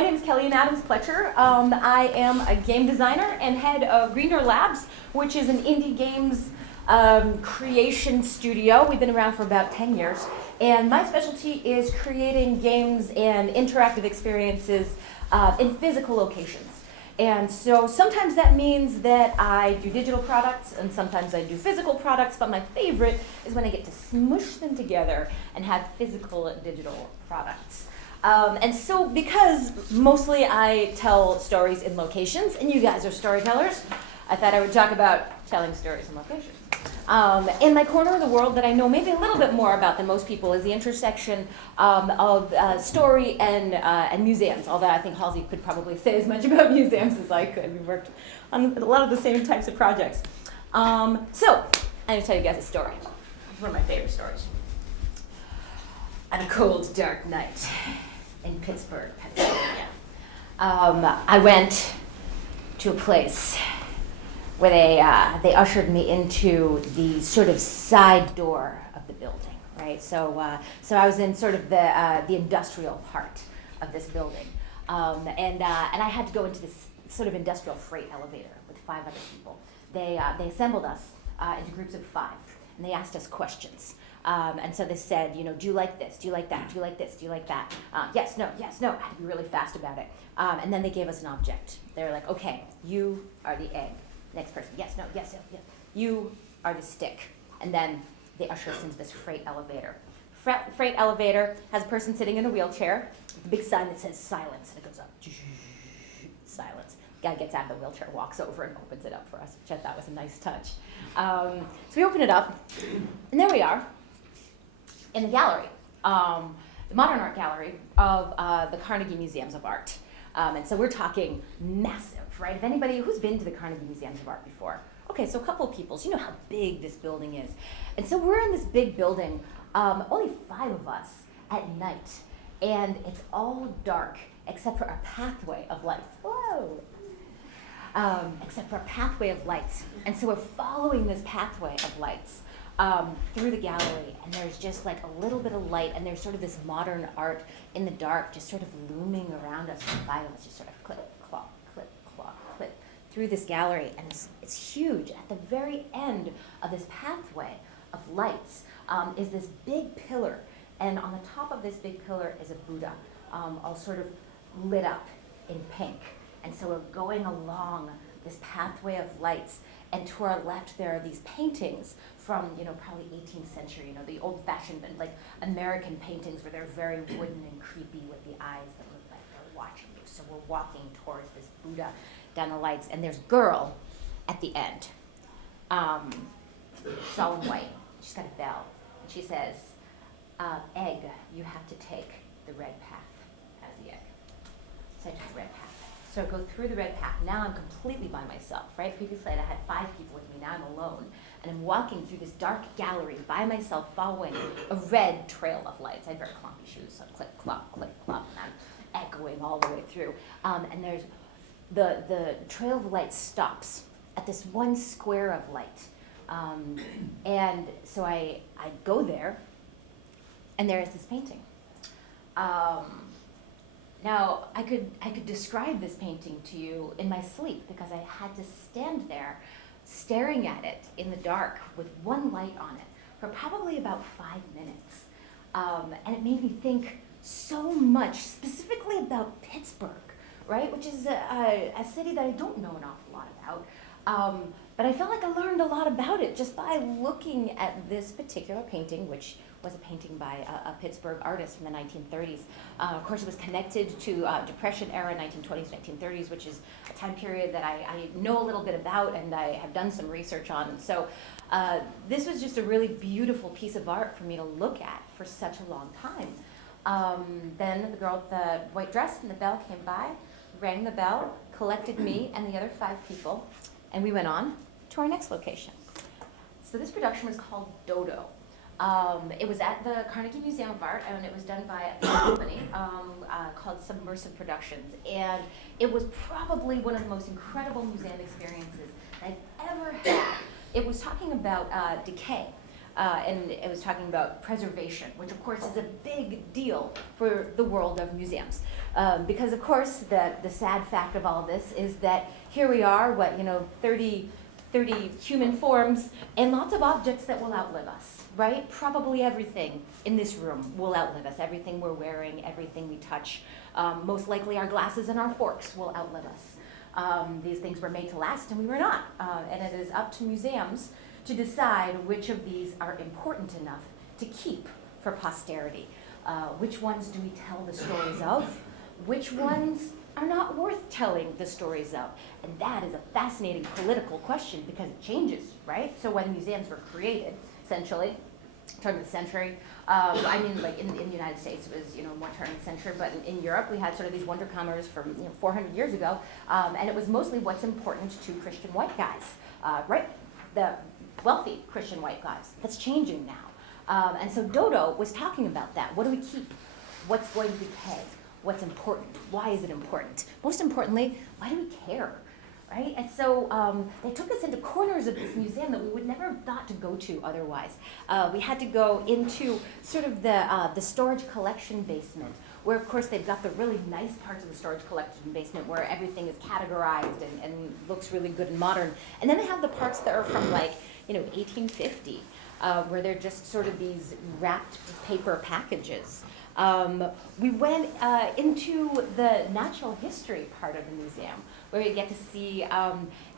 My name is Kellian Adams Pletcher. I am a game designer and head of Greener Labs, which is an indie games creation studio. We've been around for about 10 years. And my specialty is creating games and interactive experiences in physical locations. And so sometimes that means that I do digital products and sometimes I do physical products, but my favorite is when I get to smush them together and have physical and digital products. And so because mostly I tell stories in locations, and you guys are storytellers, I thought I would talk about telling stories in locations. In my corner of the world that I know maybe a little bit more about than most people is the intersection of story and museums, although I think Halsey could probably say as much about museums as I could. We've worked on a lot of the same types of projects. So I'm going to tell you guys a story. It's one of my favorite stories. On a cold, dark night in Pittsburgh, Pennsylvania, I went to a place where they ushered me into the sort of side door of the building, right? So I was in sort of the industrial part of this building, and I had to go into this sort of industrial freight elevator with 5 other people. They assembled us into groups of 5, and they asked us questions. And so they said, you know, do you like this? Do you like that? Do you like this? Do you like that? Yes, no, yes, no. I had to be really fast about it. And then they gave us an object. They were like, okay, you are the egg. Next person, yes, no, yes, no, yes. You are the stick. And then they usher us into this freight elevator. Freight elevator has a person sitting in a wheelchair with a big sign that says silence, and it goes up. Silence. The guy gets out of the wheelchair, walks over, and opens it up for us, which I thought was a nice touch. So we open it up, and there we are in the gallery, the modern art gallery of the Carnegie Museums of Art. And so we're talking massive, right? If anybody who's been to the Carnegie Museums of Art before, okay, so a couple of people, so you know how big this building is. And so we're in this big building, only 5 of us at night, and it's all dark except for a pathway of lights. Whoa! Except for a pathway of lights. And so we're following this pathway of lights through the gallery, and there's just like a little bit of light, and there's sort of this modern art in the dark just sort of looming around us, and 5 of us just sort of clip, clop, clip, clop, clip through this gallery, and it's huge. At the very end of this pathway of lights is this big pillar, and on the top of this big pillar is a Buddha, all sort of lit up in pink. And so we're going along this pathway of lights, and to our left there are these paintings from, you know, probably 18th century, you know, the old-fashioned, like, American paintings where they're very wooden and creepy with the eyes that look like they're watching you. So we're walking towards this Buddha down the lights, and there's a girl at the end. She's all in white. She's got a bell. And she says, egg, you have to take the red path as the egg. So I took the red path. So I go through the red path. Now I'm completely by myself, right? Previously I had 5 people with me. Now I'm alone. And I'm walking through this dark gallery by myself, following a red trail of lights. I had very clunky shoes, so click, clop, and I'm echoing all the way through. And there's the trail of light stops at this one square of light. And so I go there, and there is this painting. Now, I could describe this painting to you in my sleep because I had to stand there staring at it in the dark with one light on it for probably about 5 minutes. And it made me think so much, specifically about Pittsburgh, right? Which is a city that I don't know an awful lot about. But I felt like I learned a lot about it just by looking at this particular painting, which was a painting by a Pittsburgh artist from the 1930s. Of course, it was connected to Depression era, 1920s, 1930s, which is a time period that I know a little bit about and I have done some research on. And so this was just a really beautiful piece of art for me to look at for such a long time. Then the girl with the white dress and the bell came by, rang the bell, collected me and the other 5 people, and we went on to our next location. So this production was called Dodo. It was at the Carnegie Museum of Art, and it was done by a company called Submersive Productions. And it was probably one of the most incredible museum experiences I've ever had. It was talking about decay. and it was talking about preservation, which of course is a big deal for the world of museums. Because of course the sad fact of all this is that here we are, 30 human forms and lots of objects that will outlive us, right? Probably everything in this room will outlive us. Everything we're wearing, everything we touch. Most likely our glasses and our forks will outlive us. These things were made to last and we were not. And it is up to museums to decide which of these are important enough to keep for posterity. Which ones do we tell the stories of? Which ones are not worth telling the stories of? And that is a fascinating political question because it changes, right? So when museums were created, essentially, turn of the century, like in the United States it was, more turn of the century, but in Europe we had sort of these wondercomers from 400 years ago, and it was mostly what's important to Christian white guys, right? The wealthy Christian white guys. That's changing now. And so Dodo was talking about that. What do we keep? What's going to decay? What's important? Why is it important? Most importantly, why do we care? Right? And so they took us into corners of this museum that we would never have thought to go to otherwise. We had to go into sort of the storage collection basement, where of course they've got the really nice parts of the storage collection basement where everything is categorized and looks really good and modern. And then they have the parts that are from 1850, where they're just sort of these wrapped paper packages. We went into the natural history part of the museum, where we get to see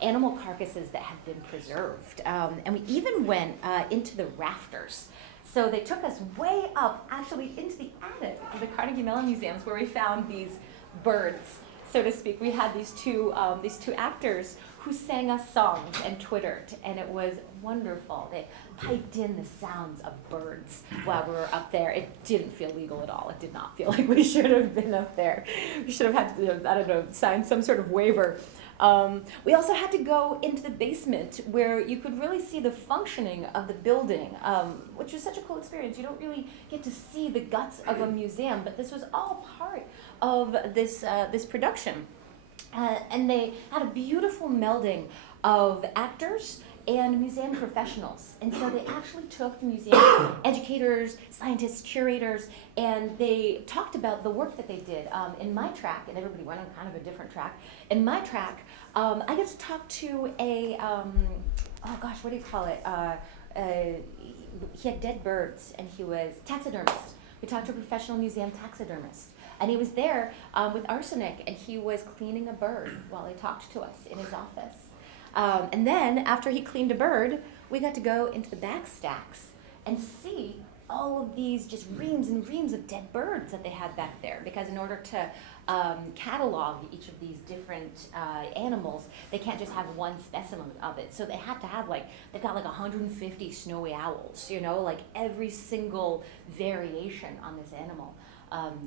animal carcasses that have been preserved. And we even went into the rafters. So they took us way up, actually into the attic of the Carnegie Mellon Museums, where we found these birds, so to speak. We had these two actors who sang us songs and twittered, and it was wonderful. They piped in the sounds of birds while we were up there. It didn't feel legal at all. It did not feel like we should have been up there. We should have had to, sign some sort of waiver. We also had to go into the basement where you could really see the functioning of the building, which was such a cool experience. You don't really get to see the guts of a museum, but this was all part of this production. And they had a beautiful melding of actors and museum professionals. And so they actually took the museum educators, scientists, curators, and they talked about the work that they did. In my track, and everybody went on kind of a different track, in my track, I got to talk to a, what do you call it? He had dead birds, and he was taxidermist. We talked to a professional museum taxidermist. And he was there with arsenic, and he was cleaning a bird while he talked to us in his office. And then, after he cleaned a bird, we got to go into the back stacks and see all of these just reams and reams of dead birds that they had back there. Because in order to catalog each of these different animals, they can't just have one specimen of it. So they have to have they've got 150 snowy owls, every single variation on this animal.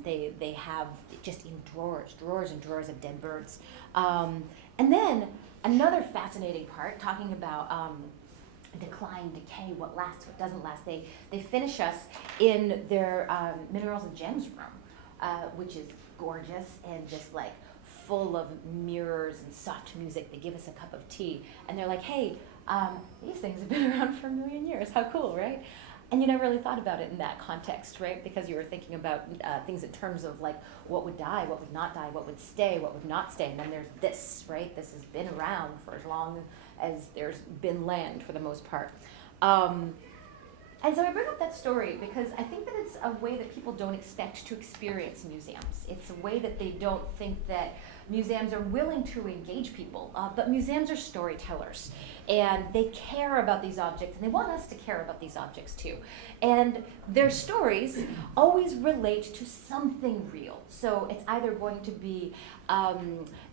They have just in drawers and drawers of dead birds. And then another fascinating part, talking about decline, decay, what lasts, what doesn't last. They finish us in their minerals and gems room, which is gorgeous and just full of mirrors and soft music. They give us a cup of tea, and they're like, hey, these things have been around for 1 million years. How cool, right? And you never really thought about it in that context, right? Because you were thinking about things in terms of what would die, what would not die, what would stay, what would not stay. And then there's this, right? This has been around for as long as there's been land for the most part. And so I bring up that story because I think that it's a way that people don't expect to experience museums. It's a way that they don't think that museums are willing to engage people, but museums are storytellers, and they care about these objects, and they want us to care about these objects too. And their stories always relate to something real. So it's either going to be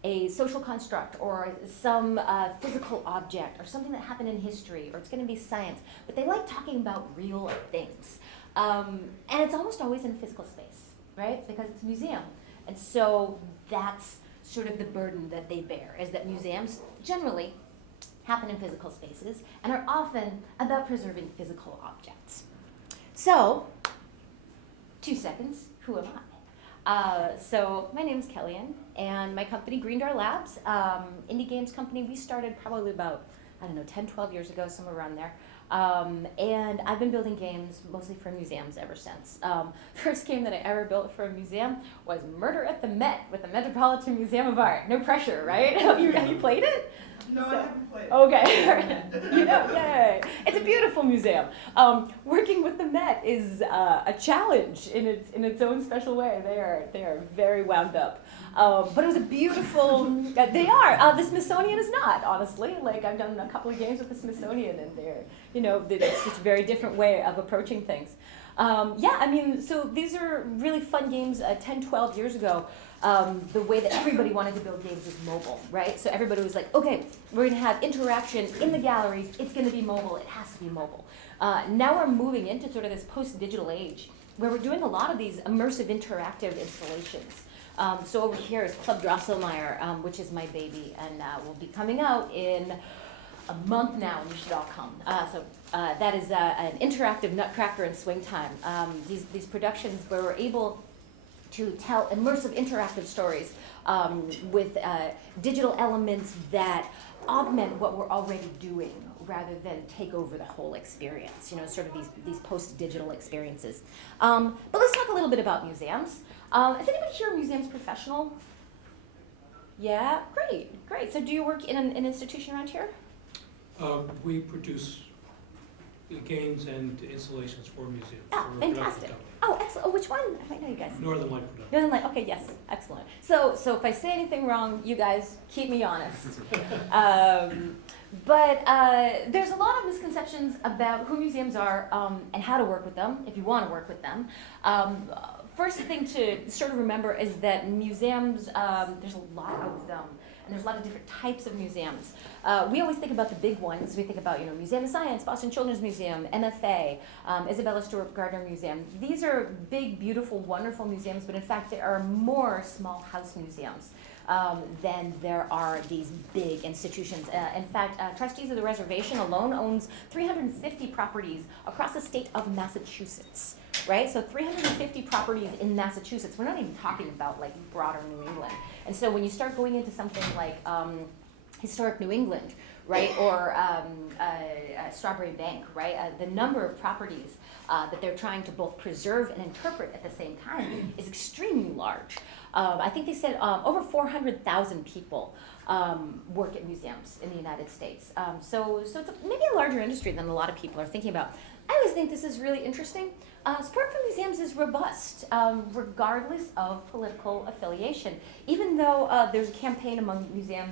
a social construct or some physical object or something that happened in history, or it's going to be science, but they like talking about real things. And it's almost always in a physical space, right? Because it's a museum. And so that's sort of the burden that they bear, is that museums generally happen in physical spaces and are often about preserving physical objects. So, 2 seconds, who am I? So my name is Kellian, and my company, Green Door Labs, indie games company, we started probably about, 10, 12 years ago, somewhere around there. And I've been building games mostly for museums ever since. First game that I ever built for a museum was Murder at the Met with the Metropolitan Museum of Art. No pressure, right? Have you played it? No, I haven't played it. Okay, you know, yay! It's a beautiful museum. Working with the Met is a challenge in its own special way. They are very wound up, but it was a beautiful. They are. The Smithsonian is not, honestly. Like I've done a couple of games with the Smithsonian, and it's just a very different way of approaching things. Yeah, I mean, so these are really fun games. 10, 12 years ago, the way that everybody wanted to build games was mobile, right? So everybody was like, okay, we're going to have interaction in the galleries. It's going to be mobile. It has to be mobile. Now we're moving into sort of this post-digital age where we're doing a lot of these immersive interactive installations. So over here is Club Drosselmeyer, which is my baby, and will be coming out in a month now, and you should all come. That is an interactive Nutcracker and Swing Time. These productions where we're able to tell immersive interactive stories with digital elements that augment what we're already doing rather than take over the whole experience, sort of these post-digital experiences. But let's talk a little bit about museums. Is anybody here a museums professional? Yeah, great. So do you work in an institution around here? We produce games and installations for museums. Oh, fantastic. Oh, excellent. Oh, which one? I might know you guys. Northern Light Production. Northern Light, okay, yes, excellent. So if I say anything wrong, you guys keep me honest. But there's a lot of misconceptions about who museums are and how to work with them, if you want to work with them. First thing to sort of remember is that museums, there's a lot of them. And there's a lot of different types of museums. We always think about the big ones. We think about, Museum of Science, Boston Children's Museum, MFA, Isabella Stewart Gardner Museum. These are big, beautiful, wonderful museums, but in fact there are more small house museums than there are these big institutions. In fact, Trustees of the Reservation alone owns 350 properties across the state of Massachusetts. Right, so 350 properties in Massachusetts. We're not even talking about like broader New England. And so when you start going into something like historic New England, right, or Strawberry Bank, right, the number of properties that they're trying to both preserve and interpret at the same time is extremely large. I think they said over 400,000 people work at museums in the United States. So it's maybe a larger industry than a lot of people are thinking about. I always think this is really interesting. Support for museums is robust, regardless of political affiliation. Even though there's a campaign among museum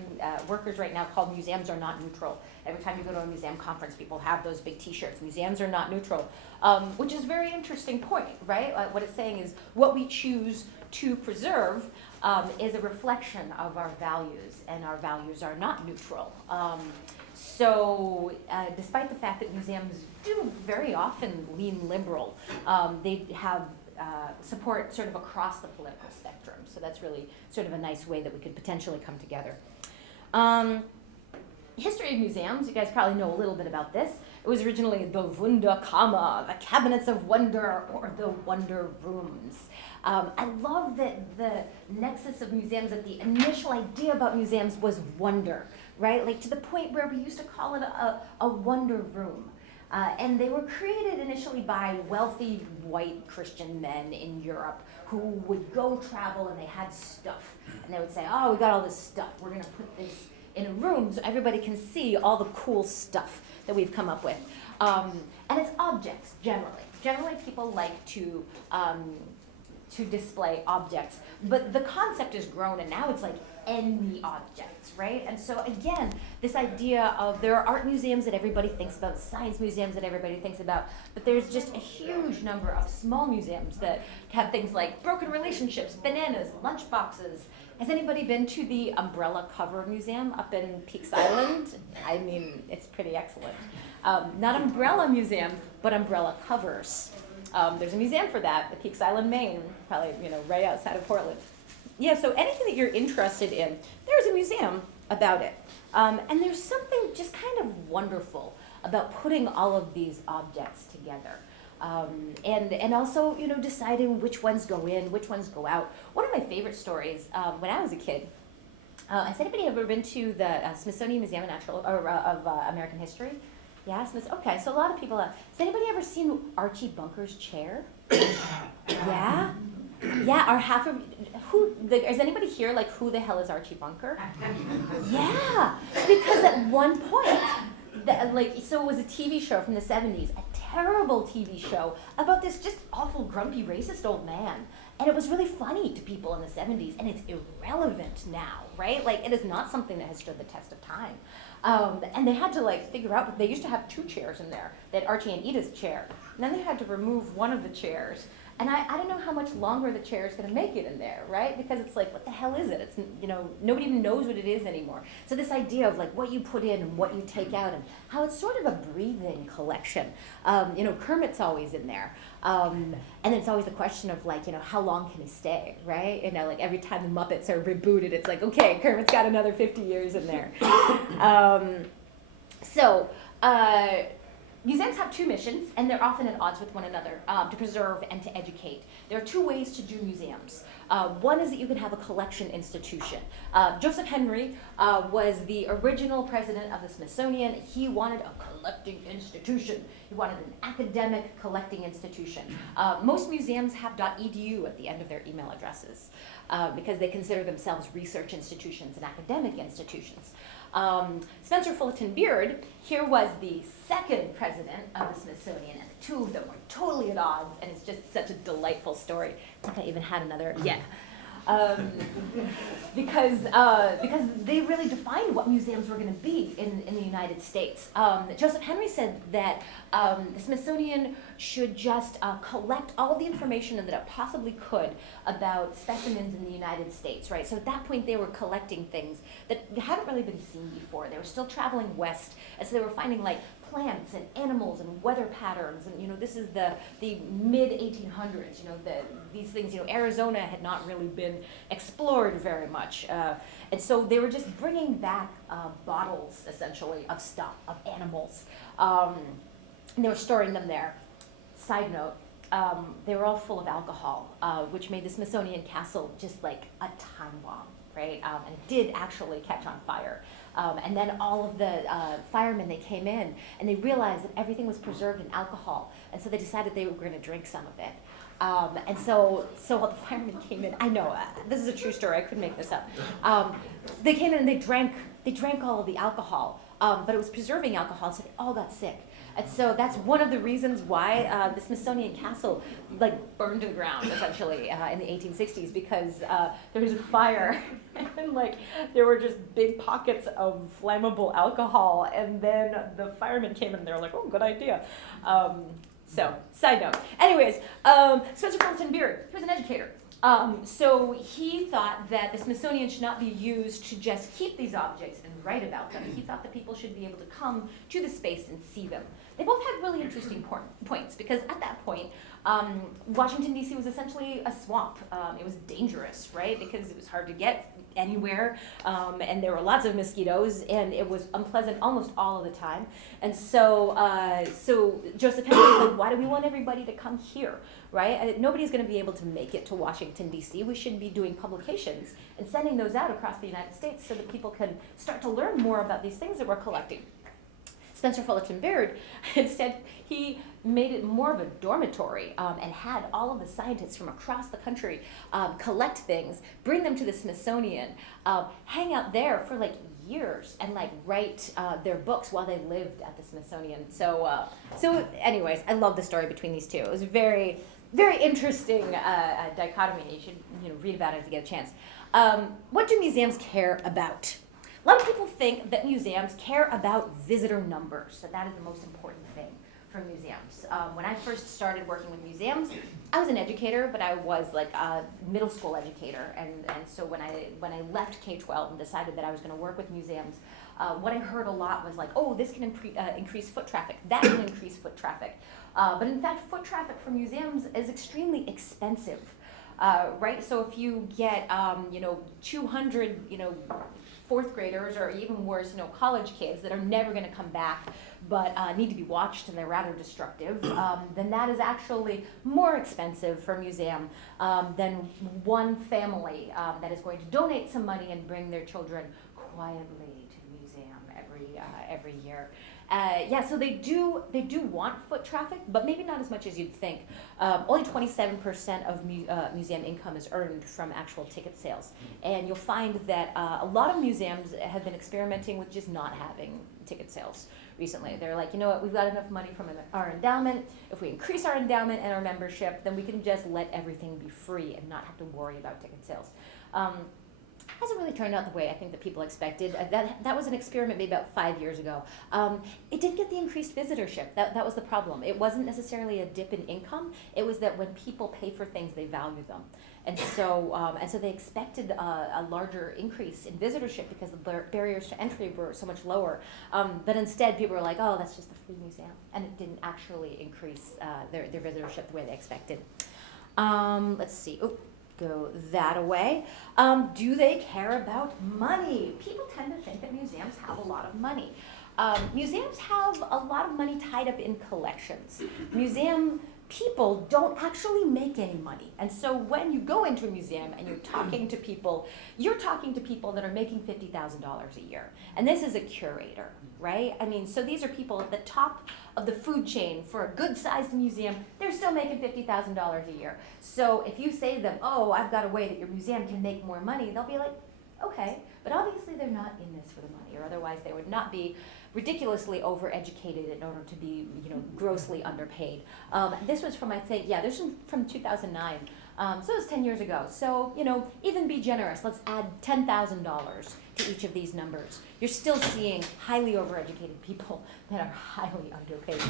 workers right now called Museums Are Not Neutral. Every time you go to a museum conference, people have those big t-shirts, Museums Are Not Neutral, which is a very interesting point, right? What it's saying is what we choose to preserve is a reflection of our values, and our values are not neutral. So despite the fact that museums do very often lean liberal, they have support sort of across the political spectrum. So that's really sort of a nice way that we could potentially come together. History of museums, you guys probably know a little bit about this. It was originally the Wunderkammer, the Cabinets of Wonder, or the Wonder Rooms. I love that the nexus of museums, that the initial idea about museums was wonder, right? Like to the point where we used to call it a wonder room. And they were created initially by wealthy white Christian men in Europe who would go travel and they had stuff. And they would say, oh, we got all this stuff. We're going to put this in a room so everybody can see all the cool stuff that we've come up with. And it's objects, generally. Generally, people like to display objects. But the concept has grown, and now it's like any objects, right? And so again, this idea of there are art museums that everybody thinks about, science museums that everybody thinks about, but there's just a huge number of small museums that have things like broken relationships, bananas, lunch boxes. Has anybody been to the Umbrella Cover Museum up in Peaks Island? I mean, it's pretty excellent. Not Umbrella Museum, but umbrella covers. There's a museum for that at Peaks Island, Maine, probably right outside of Portland. Yeah, so anything that you're interested in, there's a museum about it. And there's something just kind of wonderful about putting all of these objects together. And also, deciding which ones go in, which ones go out. One of my favorite stories, when I was a kid, has anybody ever been to the Smithsonian Museum of American History? Yeah, okay, so a lot of people have. Has anybody ever seen Archie Bunker's chair? Yeah? Yeah, are half of, is anybody here like, who the hell is Archie Bunker? Yeah, because at one point, so it was a TV show from the 70s, a terrible TV show about this just awful, grumpy, racist old man. And it was really funny to people in the 70s, and it's irrelevant now, right? Like, it is not something that has stood the test of time. And they had to figure out, they used to have 2 chairs in there. They had Archie and Edith's chair, and then they had to remove one of the chairs. And I don't know how much longer the chair is going to make it in there, right? Because it's like, what the hell is it? It's, nobody even knows what it is anymore. So this idea of what you put in and what you take out and how it's sort of a breathing collection. Kermit's always in there. And it's always the question of how long can he stay, right? Every time the Muppets are rebooted, it's like, okay, Kermit's got another 50 years in there. Museums have 2 missions, and they're often at odds with one another, to preserve and to educate. There are 2 ways to do museums. One is that you can have a collection institution. Joseph Henry was the original president of the Smithsonian. He wanted a collecting institution. He wanted an academic collecting institution. Most museums have .edu at the end of their email addresses because they consider themselves research institutions and academic institutions. Spencer Fullerton Beard here was the 2nd president of the Smithsonian, and the 2 of them were totally at odds, and it's just such a delightful story. I think I even had another, yeah. Because they really defined what museums were going to be in the United States. Joseph Henry said that the Smithsonian should just collect all the information that it possibly could about specimens in the United States, right? So at that point, they were collecting things that hadn't really been seen before. They were still traveling west, and so they were finding plants and animals and weather patterns, and this is the mid 1800s. These things. Arizona had not really been explored very much, and so they were just bringing back bottles essentially of stuff, of animals, and they were storing them there. Side note. They were all full of alcohol, which made the Smithsonian Castle just like a time bomb, right? And it did actually catch on fire. And then all of the firemen, they came in and they realized that everything was preserved in alcohol. And so they decided they were going to drink some of it. And so while the firemen came in, I know, this is a true story, I couldn't make this up. They came in and they drank all of the alcohol, but it was preserving alcohol, so they all got sick. And so that's one of the reasons why the Smithsonian Castle burned to the ground essentially in the 1860s, because there was a fire and there were just big pockets of flammable alcohol, and then the firemen came in and they were like, oh, good idea. So, side note. Anyways, Spencer Fullerton Beard, he was an educator. So he thought that the Smithsonian should not be used to just keep these objects and write about them. He thought that people should be able to come to the space and see them. They both had really interesting points, because at that point, Washington, D.C. was essentially a swamp. It was dangerous, right? Because it was hard to get anywhere, and there were lots of mosquitoes, and it was unpleasant almost all of the time. And so Joseph Henry was like, why do we want everybody to come here, right? Nobody's going to be able to make it to Washington, D.C. We should be doing publications and sending those out across the United States so that people can start to learn more about these things that we're collecting. Spencer Fullerton Beard, instead, he made it more of a dormitory and had all of the scientists from across the country collect things, bring them to the Smithsonian, hang out there for years and write their books while they lived at the Smithsonian. So anyways, I love the story between these 2. It was a very, very interesting dichotomy. You should read about it if you get a chance. What do museums care about? A lot of people think that museums care about visitor numbers, that is the most important thing for museums. When I first started working with museums, I was an educator, but I was a middle school educator, and so when I left K-12 and decided that I was going to work with museums, what I heard a lot was oh, this can increase foot traffic, that can increase foot traffic. But in fact, foot traffic for museums is extremely expensive, right? So if you get 200 4th graders, or even worse, college kids that are never going to come back, but need to be watched and they're rather destructive, then that is actually more expensive for a museum than one family that is going to donate some money and bring their children quietly to the museum every year. Yeah, so they do want foot traffic, but maybe not as much as you'd think. Only 27% of museum income is earned from actual ticket sales. And you'll find that a lot of museums have been experimenting with just not having ticket sales recently. They're like, you know what, we've got enough money from our endowment. If we increase our endowment and our membership, then we can just let everything be free and not have to worry about ticket sales. Hasn't really turned out the way I think that people expected. That was an experiment made about 5 years ago. It didn't get the increased visitorship. That was the problem. It wasn't necessarily a dip in income. It was that when people pay for things, they value them. And so they expected a larger increase in visitorship because the barriers to entry were so much lower. But instead, people were like, oh, that's just a free museum. And it didn't actually increase their visitorship the way they expected. Let's see. Oh, go that away. Do they care about money? People tend to think that museums have a lot of money. Museums have a lot of money tied up in collections. Museum people don't actually make any money. And so when you go into a museum and you're talking to people that are making $50,000 a year. And this is a curator, right? I mean, so these are people at the top of the food chain for a good-sized museum. They're still making $50,000 a year. So if you say to them, oh, I've got a way that your museum can make more money, they'll be like, okay. But obviously they're not in this for the money, or otherwise they would not be ridiculously overeducated in order to be, grossly underpaid. This was from, I think, this was from 2009. So it was 10 years ago. So, even be generous. Let's add $10,000 to each of these numbers. You're still seeing highly overeducated people that are highly underpaid.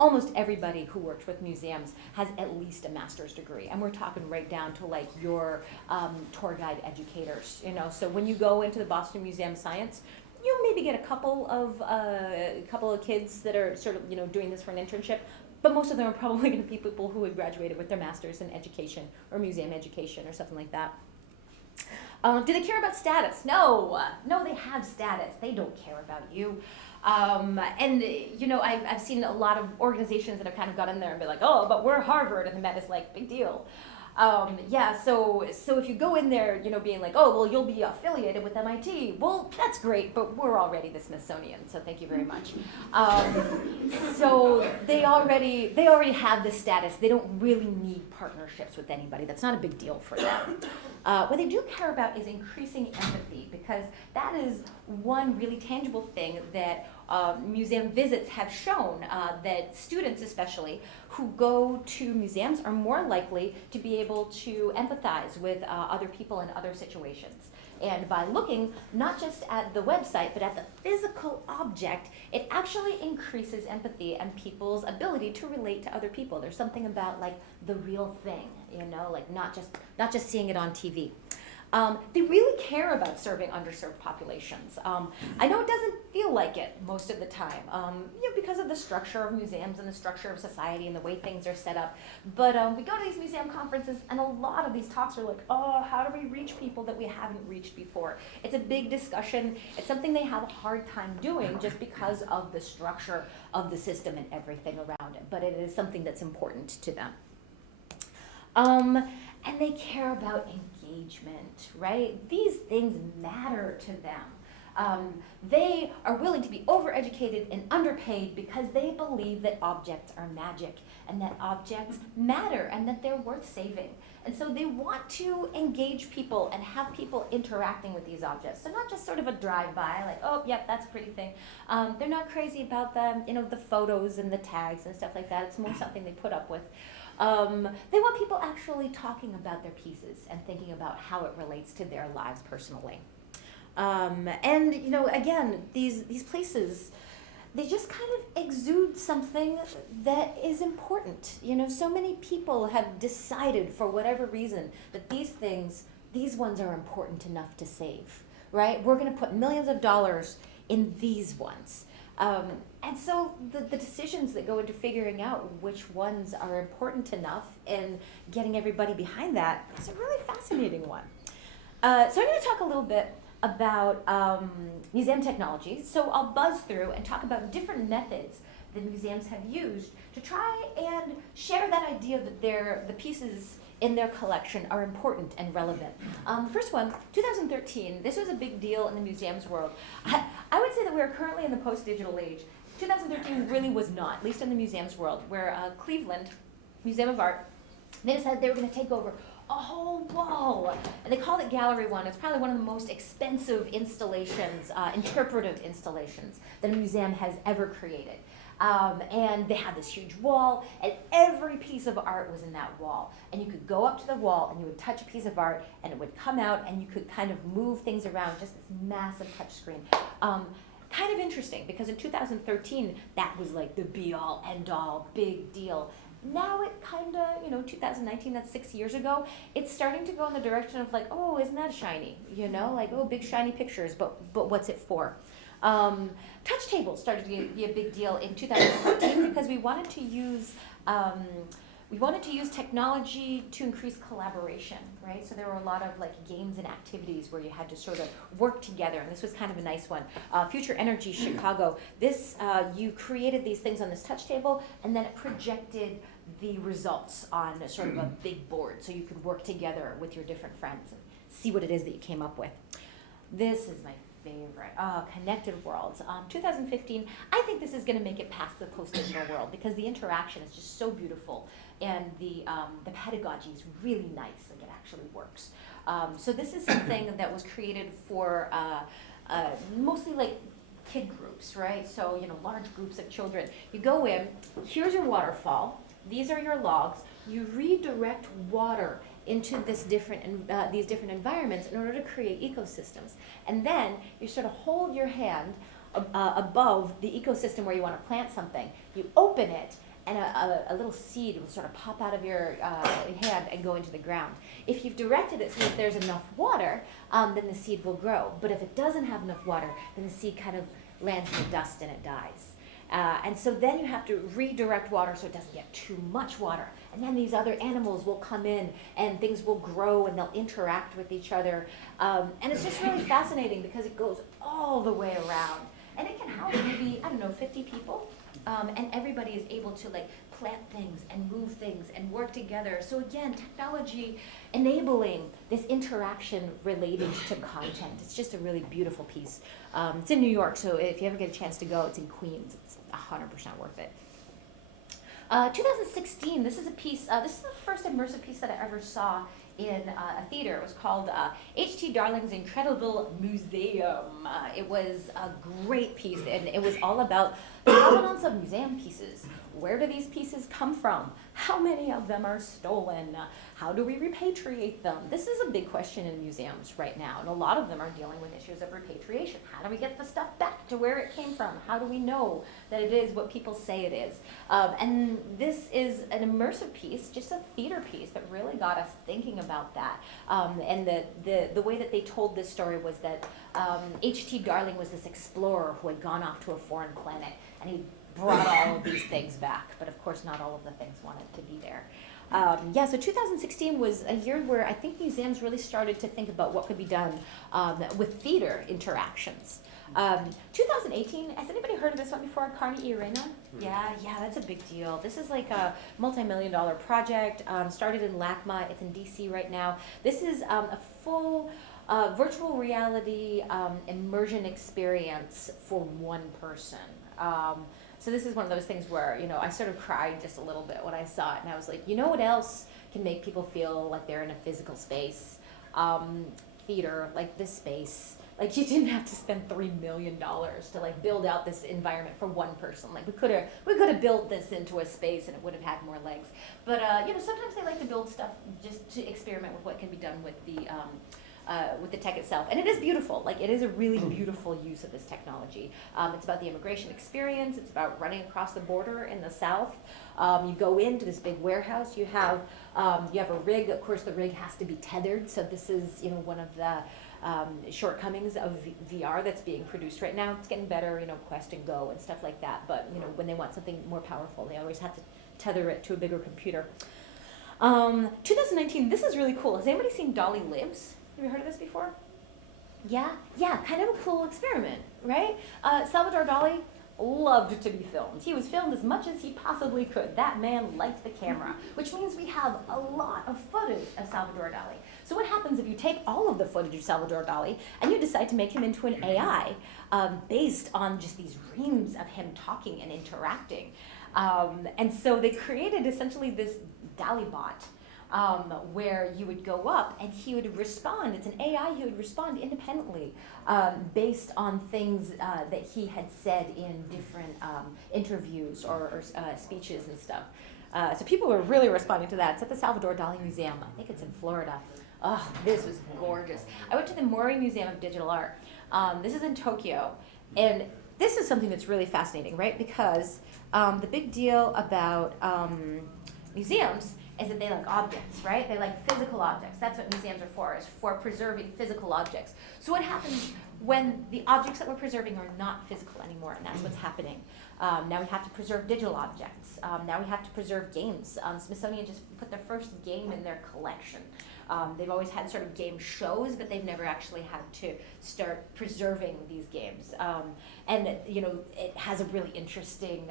Almost everybody who works with museums has at least a master's degree. And we're talking right down to like your tour guide educators, So when you go into the Boston Museum of Science, you maybe get a couple of kids that are sort of, doing this for an internship. But most of them are probably going to be people who had graduated with their master's in education or museum education or something like that. Do they care about status? No, they have status. They don't care about you. I've seen a lot of organizations that have kind of got in there and be like, oh, but we're Harvard, and the Met is like, big deal. So if you go in there, being like, oh, well, you'll be affiliated with MIT. Well, that's great, but we're already the Smithsonian, so thank you very much. So they already have this status. They don't really need partnerships with anybody. That's not a big deal for them. What they do care about is increasing empathy, because that is one really tangible thing that museum visits have shown, that students especially who go to museums are more likely to be able to empathize with other people in other situations. And by looking not just at the website, but at the physical object, it actually increases empathy and people's ability to relate to other people. There's something about like the real thing, like not just seeing it on TV. They really care about serving underserved populations. I know it doesn't feel like it most of the time, because of the structure of museums and the structure of society and the way things are set up. But we go to these museum conferences, and a lot of these talks are like, oh, how do we reach people that we haven't reached before? It's a big discussion. It's something they have a hard time doing just because of the structure of the system and everything around it. But it is something that's important to them. And they care about engagement, right? These things matter to them. They are willing to be overeducated and underpaid because they believe that objects are magic and that objects matter and that they're worth saving. And so they want to engage people and have people interacting with these objects. So not just sort of a drive-by, like, oh, yep, that's a pretty thing. They're not crazy about the photos and the tags and stuff like that. It's more something they put up with. They want people actually talking about their pieces and thinking about how it relates to their lives personally. Again, these places, they just kind of exude something that is important. So many people have decided for whatever reason that these ones are important enough to save, right? We're going to put millions of dollars in these ones. And so the decisions that go into figuring out which ones are important enough and getting everybody behind that is a really fascinating one. So I'm going to talk a little bit about museum technology. So I'll buzz through and talk about different methods that museums have used to try and share that idea that the pieces in their collection are important and relevant. First one, 2013, this was a big deal in the museums world. I would say that we are currently in the post-digital age, 2013 really was not, at least in the museums world, where Cleveland Museum of Art, they decided they were going to take over a whole wall, and they called it Gallery One. It's probably one of the most expensive installations, interpretive installations that a museum has ever created. And they had this huge wall, and every piece of art was in that wall. And you could go up to the wall, and you would touch a piece of art, and it would come out, and you could kind of move things around, just this massive touch screen. Kind of interesting, because in 2013, that was like the be-all, end-all, big deal. Now it kind of, 2019, that's 6 years ago, it's starting to go in the direction of like, oh, isn't that shiny? Like, oh, big shiny pictures, but what's it for? Touch tables started to be a big deal in 2014 because we wanted to use technology to increase collaboration, right? So there were a lot of like games and activities where you had to sort of work together, and this was kind of a nice one. Future Energy Chicago, this you created these things on this touch table, and then it projected the results on a sort of a big board, so you could work together with your different friends and see what it is that you came up with. This is my favorite. Connected Worlds. 2015, I think this is going to make it past the post-digital world because the interaction is just so beautiful, and the pedagogy is really nice, like it actually works. So this is something that was created for mostly like kid groups, right? So, large groups of children. You go in, here's your waterfall, these are your logs, you redirect water into these different environments in order to create ecosystems. And then you sort of hold your hand above the ecosystem where you want to plant something. You open it, and a little seed will sort of pop out of your hand and go into the ground. If you've directed it so that there's enough water, then the seed will grow. But if it doesn't have enough water, then the seed kind of lands in the dust and it dies. And so then you have to redirect water so it doesn't get too much water. And then these other animals will come in and things will grow and they'll interact with each other. And it's just really fascinating because it goes all the way around. And it can house maybe, 50 people. And everybody is able to like plant things and move things and work together. So again, technology enabling this interaction related to content. It's just a really beautiful piece. It's in New York, so if you ever get a chance to go, it's in Queens. It's 100% worth it. 2016, this is a piece, this is the first immersive piece that I ever saw in a theater. It was called H.T. Darling's Incredible Museum. It was a great piece, and it was all about the provenance of museum pieces. Where do these pieces come from? How many of them are stolen? How do we repatriate them? This is a big question in museums right now, and a lot of them are dealing with issues of repatriation. How do we get the stuff back to where it came from? How do we know that it is what people say it is? And this is an immersive piece, just a theater piece that really got us thinking about that. And the way that they told this story was that H.T. Darling was this explorer who had gone off to a foreign planet, and he brought all of these things back, but of course not all of the things wanted to be there. So 2016 was a year where I think museums really started to think about what could be done with theater interactions. 2018, has anybody heard of this one before? Carnegie Arena? Yeah, that's a big deal. This is like a multi-million-dollar project, started in LACMA, it's in DC right now. This is a full virtual reality immersion experience for one person. So this is one of those things where, I sort of cried just a little bit when I saw it, and I was like, what else can make people feel like they're in a physical space? Theater, like this space. Like you didn't have to spend $3 million to like build out this environment for one person. Like we could have built this into a space and it would have had more legs. But sometimes they like to build stuff just to experiment with what can be done with the tech itself. And it is beautiful. Like it is a really beautiful use of this technology. It's about the immigration experience. It's about running across the border in the South. You go into this big warehouse. You have a rig. Of course, the rig has to be tethered. So this is one of the shortcomings of VR that's being produced right now. It's getting better, Quest and Go and stuff like that. But when they want something more powerful, they always have to tether it to a bigger computer. 2019. This is really cool. Has anybody seen Dolly Lives? Have you heard of this before? Yeah, kind of a cool experiment, right? Salvador Dali, loved to be filmed. He was filmed as much as he possibly could. That man liked the camera, which means we have a lot of footage of Salvador Dali. So what happens if you take all of the footage of Salvador Dali and you decide to make him into an AI based on just these reams of him talking and interacting? And so they created essentially this Dali bot where you would go up and he would respond. It's an AI. He would respond independently based on things that he had said in different interviews or speeches and stuff. So people were really responding to that. It's at the Salvador Dali Museum. I think it's in Florida. Oh, this was gorgeous. I went to the Mori Museum of Digital Art. This is in Tokyo. And this is something that's really fascinating, right? Because the big deal about museums is that they like objects, right? They like physical objects. That's what museums are is for preserving physical objects. So what happens when the objects that we're preserving are not physical anymore, and that's what's happening. Now we have to preserve digital objects. Now we have to preserve games. Smithsonian just put their first game in their collection. They've always had sort of game shows, but they've never actually had to start preserving these games. And you know, it has a really interesting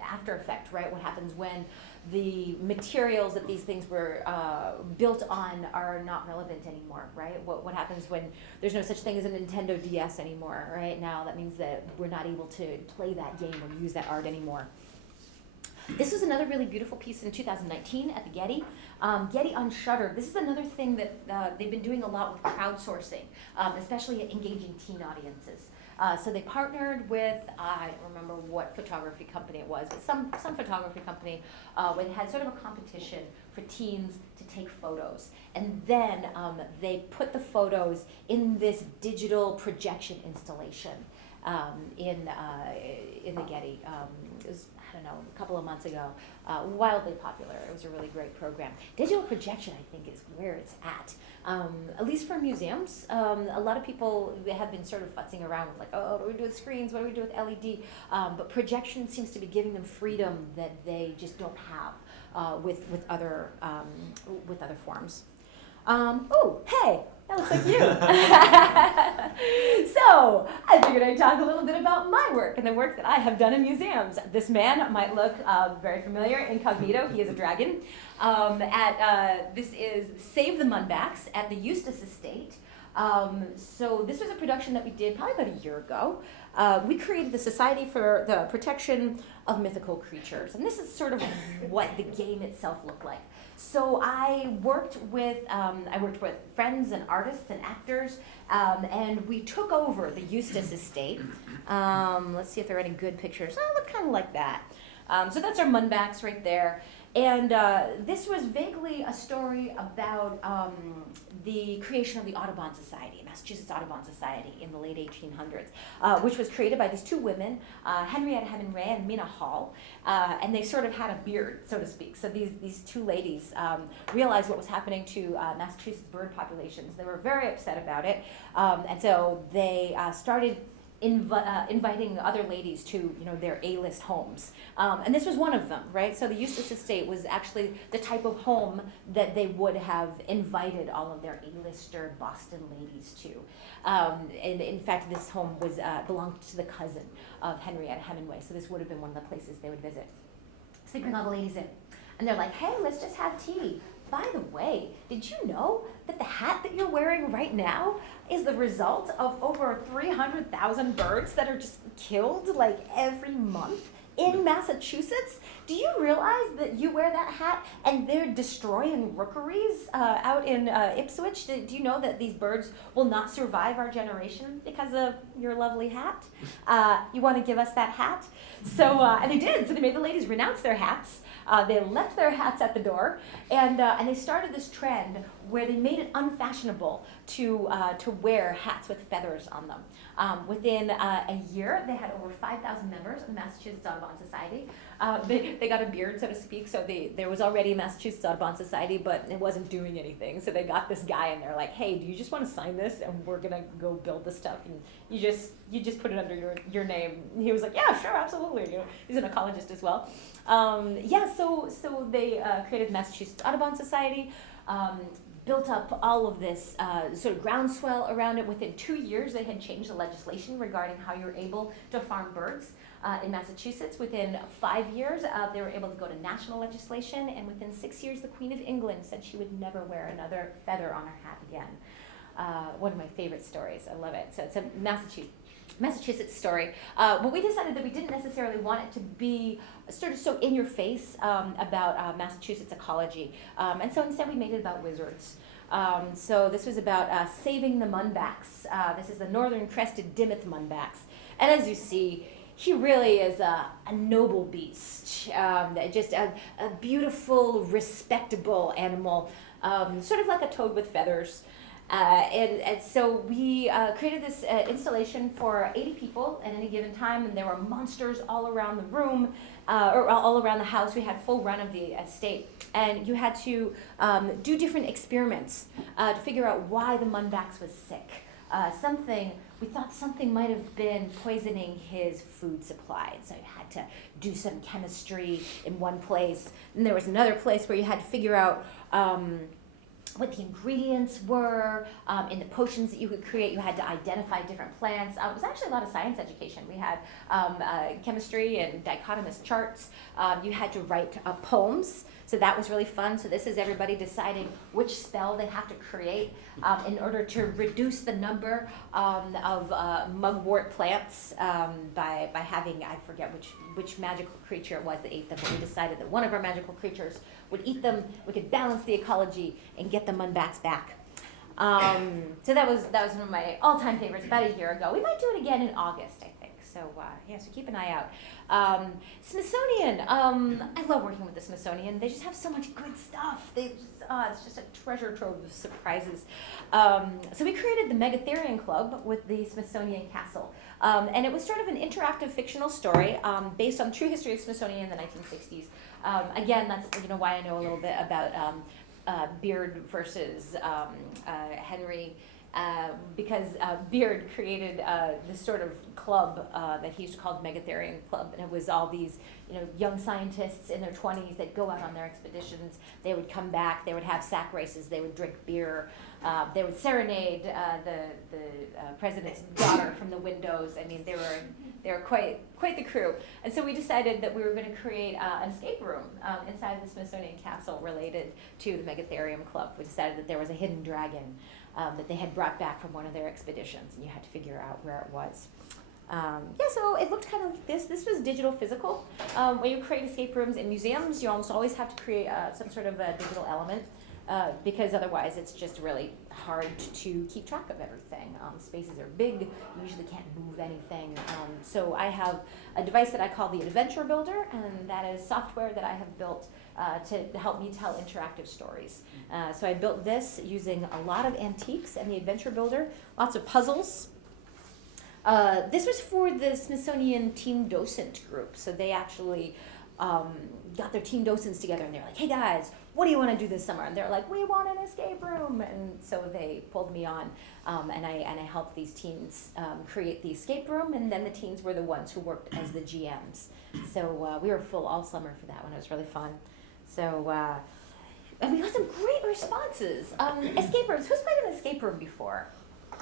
after effect, right? What happens when the materials that these things were built on are not relevant anymore, right? What happens when there's no such thing as a Nintendo DS anymore, right? Now that means that we're not able to play that game or use that art anymore. This is another really beautiful piece in 2019 at the Getty. Getty on Shudder. This is another thing that they've been doing a lot with crowdsourcing, especially at engaging teen audiences. So they partnered with, I don't remember what photography company it was, but some photography company where they had sort of a competition for teens to take photos. And then they put the photos in this digital projection installation in the Getty. It was, I don't know, a couple of months ago, wildly popular. It was a really great program. Digital projection, I think, is where it's at least for museums. A lot of people have been sort of futzing around with like, oh, what do we do with screens? What do we do with LED? But projection seems to be giving them freedom that they just don't have with other forms. Oh, hey, that looks like you. So, I figured I'd talk a little bit about my work and the work that I have done in museums. This man might look very familiar, incognito. He is a dragon. This is Save the Mudbacks at the Uss Estate. So this was a production that we did probably about a year ago. We created the Society for the Protection of Mythical Creatures, and this is sort of what the game itself looked like. So I worked with friends and artists and actors, and we took over the Uss Estate. Let's see if there are any good pictures. Oh, look kind of like that. So that's our Mudbacks right there. And this was vaguely a story about the creation of the Audubon Society, Massachusetts Audubon Society in the late 1800s, which was created by these two women, Henrietta Hemingway and Mina Hall, and they sort of had a beard, so to speak. So these two ladies realized what was happening to Massachusetts bird populations. They were very upset about it, and so they started inviting other ladies to their A-list homes, and this was one of them, right? So the Uss Estate was actually the type of home that they would have invited all of their A-lister Boston ladies to, and in fact this home was belonged to the cousin of Henrietta Hemingway, so this would have been one of the places they would visit. So they bring all the ladies in, and they're like, hey, let's just have tea. By the way, did you know that the hat that you're wearing right now is the result of over 300,000 birds that are just killed like every month in Massachusetts? Do you realize that you wear that hat and they're destroying rookeries out in Ipswich? Do you know that these birds will not survive our generation because of your lovely hat? You want to give us that hat? So, and they did. So they made the ladies renounce their hats. They left their hats at the door, and they started this trend where they made it unfashionable to wear hats with feathers on them. Within a year, they had over 5,000 members of the Massachusetts Audubon Society. They got a beard, so to speak, so there was already a Massachusetts Audubon Society, but it wasn't doing anything. So they got this guy, and they're like, hey, do you just want to sign this, and we're going to go build this stuff, and you just put it under your name. And he was like, yeah, sure, absolutely. He's an ecologist as well. So they created the Massachusetts Audubon Society, built up all of this sort of groundswell around it. Within 2 years, they had changed the legislation regarding how you're able to farm birds in Massachusetts. Within 5 years, they were able to go to national legislation, and within 6 years, the Queen of England said she would never wear another feather on her hat again. One of my favorite stories. I love it. So it's a Massachusetts story. But we decided that we didn't necessarily want it to be sort of so in your face about Massachusetts ecology. And so instead we made it about wizards. So this was about saving the munbacks. This is the northern crested Dimmoth munbacks. And as you see, he really is a noble beast, just a beautiful, respectable animal, sort of like a toad with feathers. And so we created this installation for 80 people at any given time, and there were monsters all around the room, or all around the house. We had full run of the estate, and you had to do different experiments to figure out why the Munbacks was sick. We thought something might have been poisoning his food supply, so you had to do some chemistry in one place. And there was another place where you had to figure out what the ingredients were in the potions that you could create. You had to identify different plants. It was actually a lot of science education. We had chemistry and dichotomous charts. You had to write poems, so that was really fun. So this is everybody deciding which spell they have to create in order to reduce the number of mugwort plants by having, I forget which magical creature it was that ate them, but we decided that one of our magical creatures would eat them. We could balance the ecology and get the Munbacks back. So that was one of my all-time favorites about a year ago. We might do it again in August, I think. So so keep an eye out. Smithsonian. I love working with the Smithsonian. They just have so much good stuff. It's just a treasure trove of surprises. So we created the Megatherium Club with the Smithsonian Castle. And it was sort of an interactive fictional story based on the true history of Smithsonian in the 1960s. Again, that's why I know a little bit about Beard versus Henry, because Beard created this sort of club that he used to call the Megatherium Club, and it was all these young scientists in their 20s that go out on their expeditions. They would come back, they would have sack races, they would drink beer, they would serenade the president's daughter from the windows. I mean, they were quite the crew. And so we decided that we were going to create an escape room inside the Smithsonian Castle related to the Megatherium Club. We decided that there was a hidden dragon that they had brought back from one of their expeditions, and you had to figure out where it was. So it looked kind of like this. This was digital physical. When you create escape rooms in museums, you almost always have to create some sort of a digital element because otherwise it's just really hard to keep track of everything. Spaces are big. You usually can't move anything. So I have a device that I call the Edventure Builder, and that is software that I have built to help me tell interactive stories. So I built this using a lot of antiques and the Edventure Builder, lots of puzzles. This was for the Smithsonian Team Docent group. So they actually got their team docents together, and they're like, hey guys, what do you want to do this summer? And they're like, we want an escape room. And so they pulled me on, and I helped these teens create the escape room, and then the teens were the ones who worked as the GMs. So we were full all summer for that one. It was really fun. So, and we got some great responses. Escape rooms. Who's played an escape room before?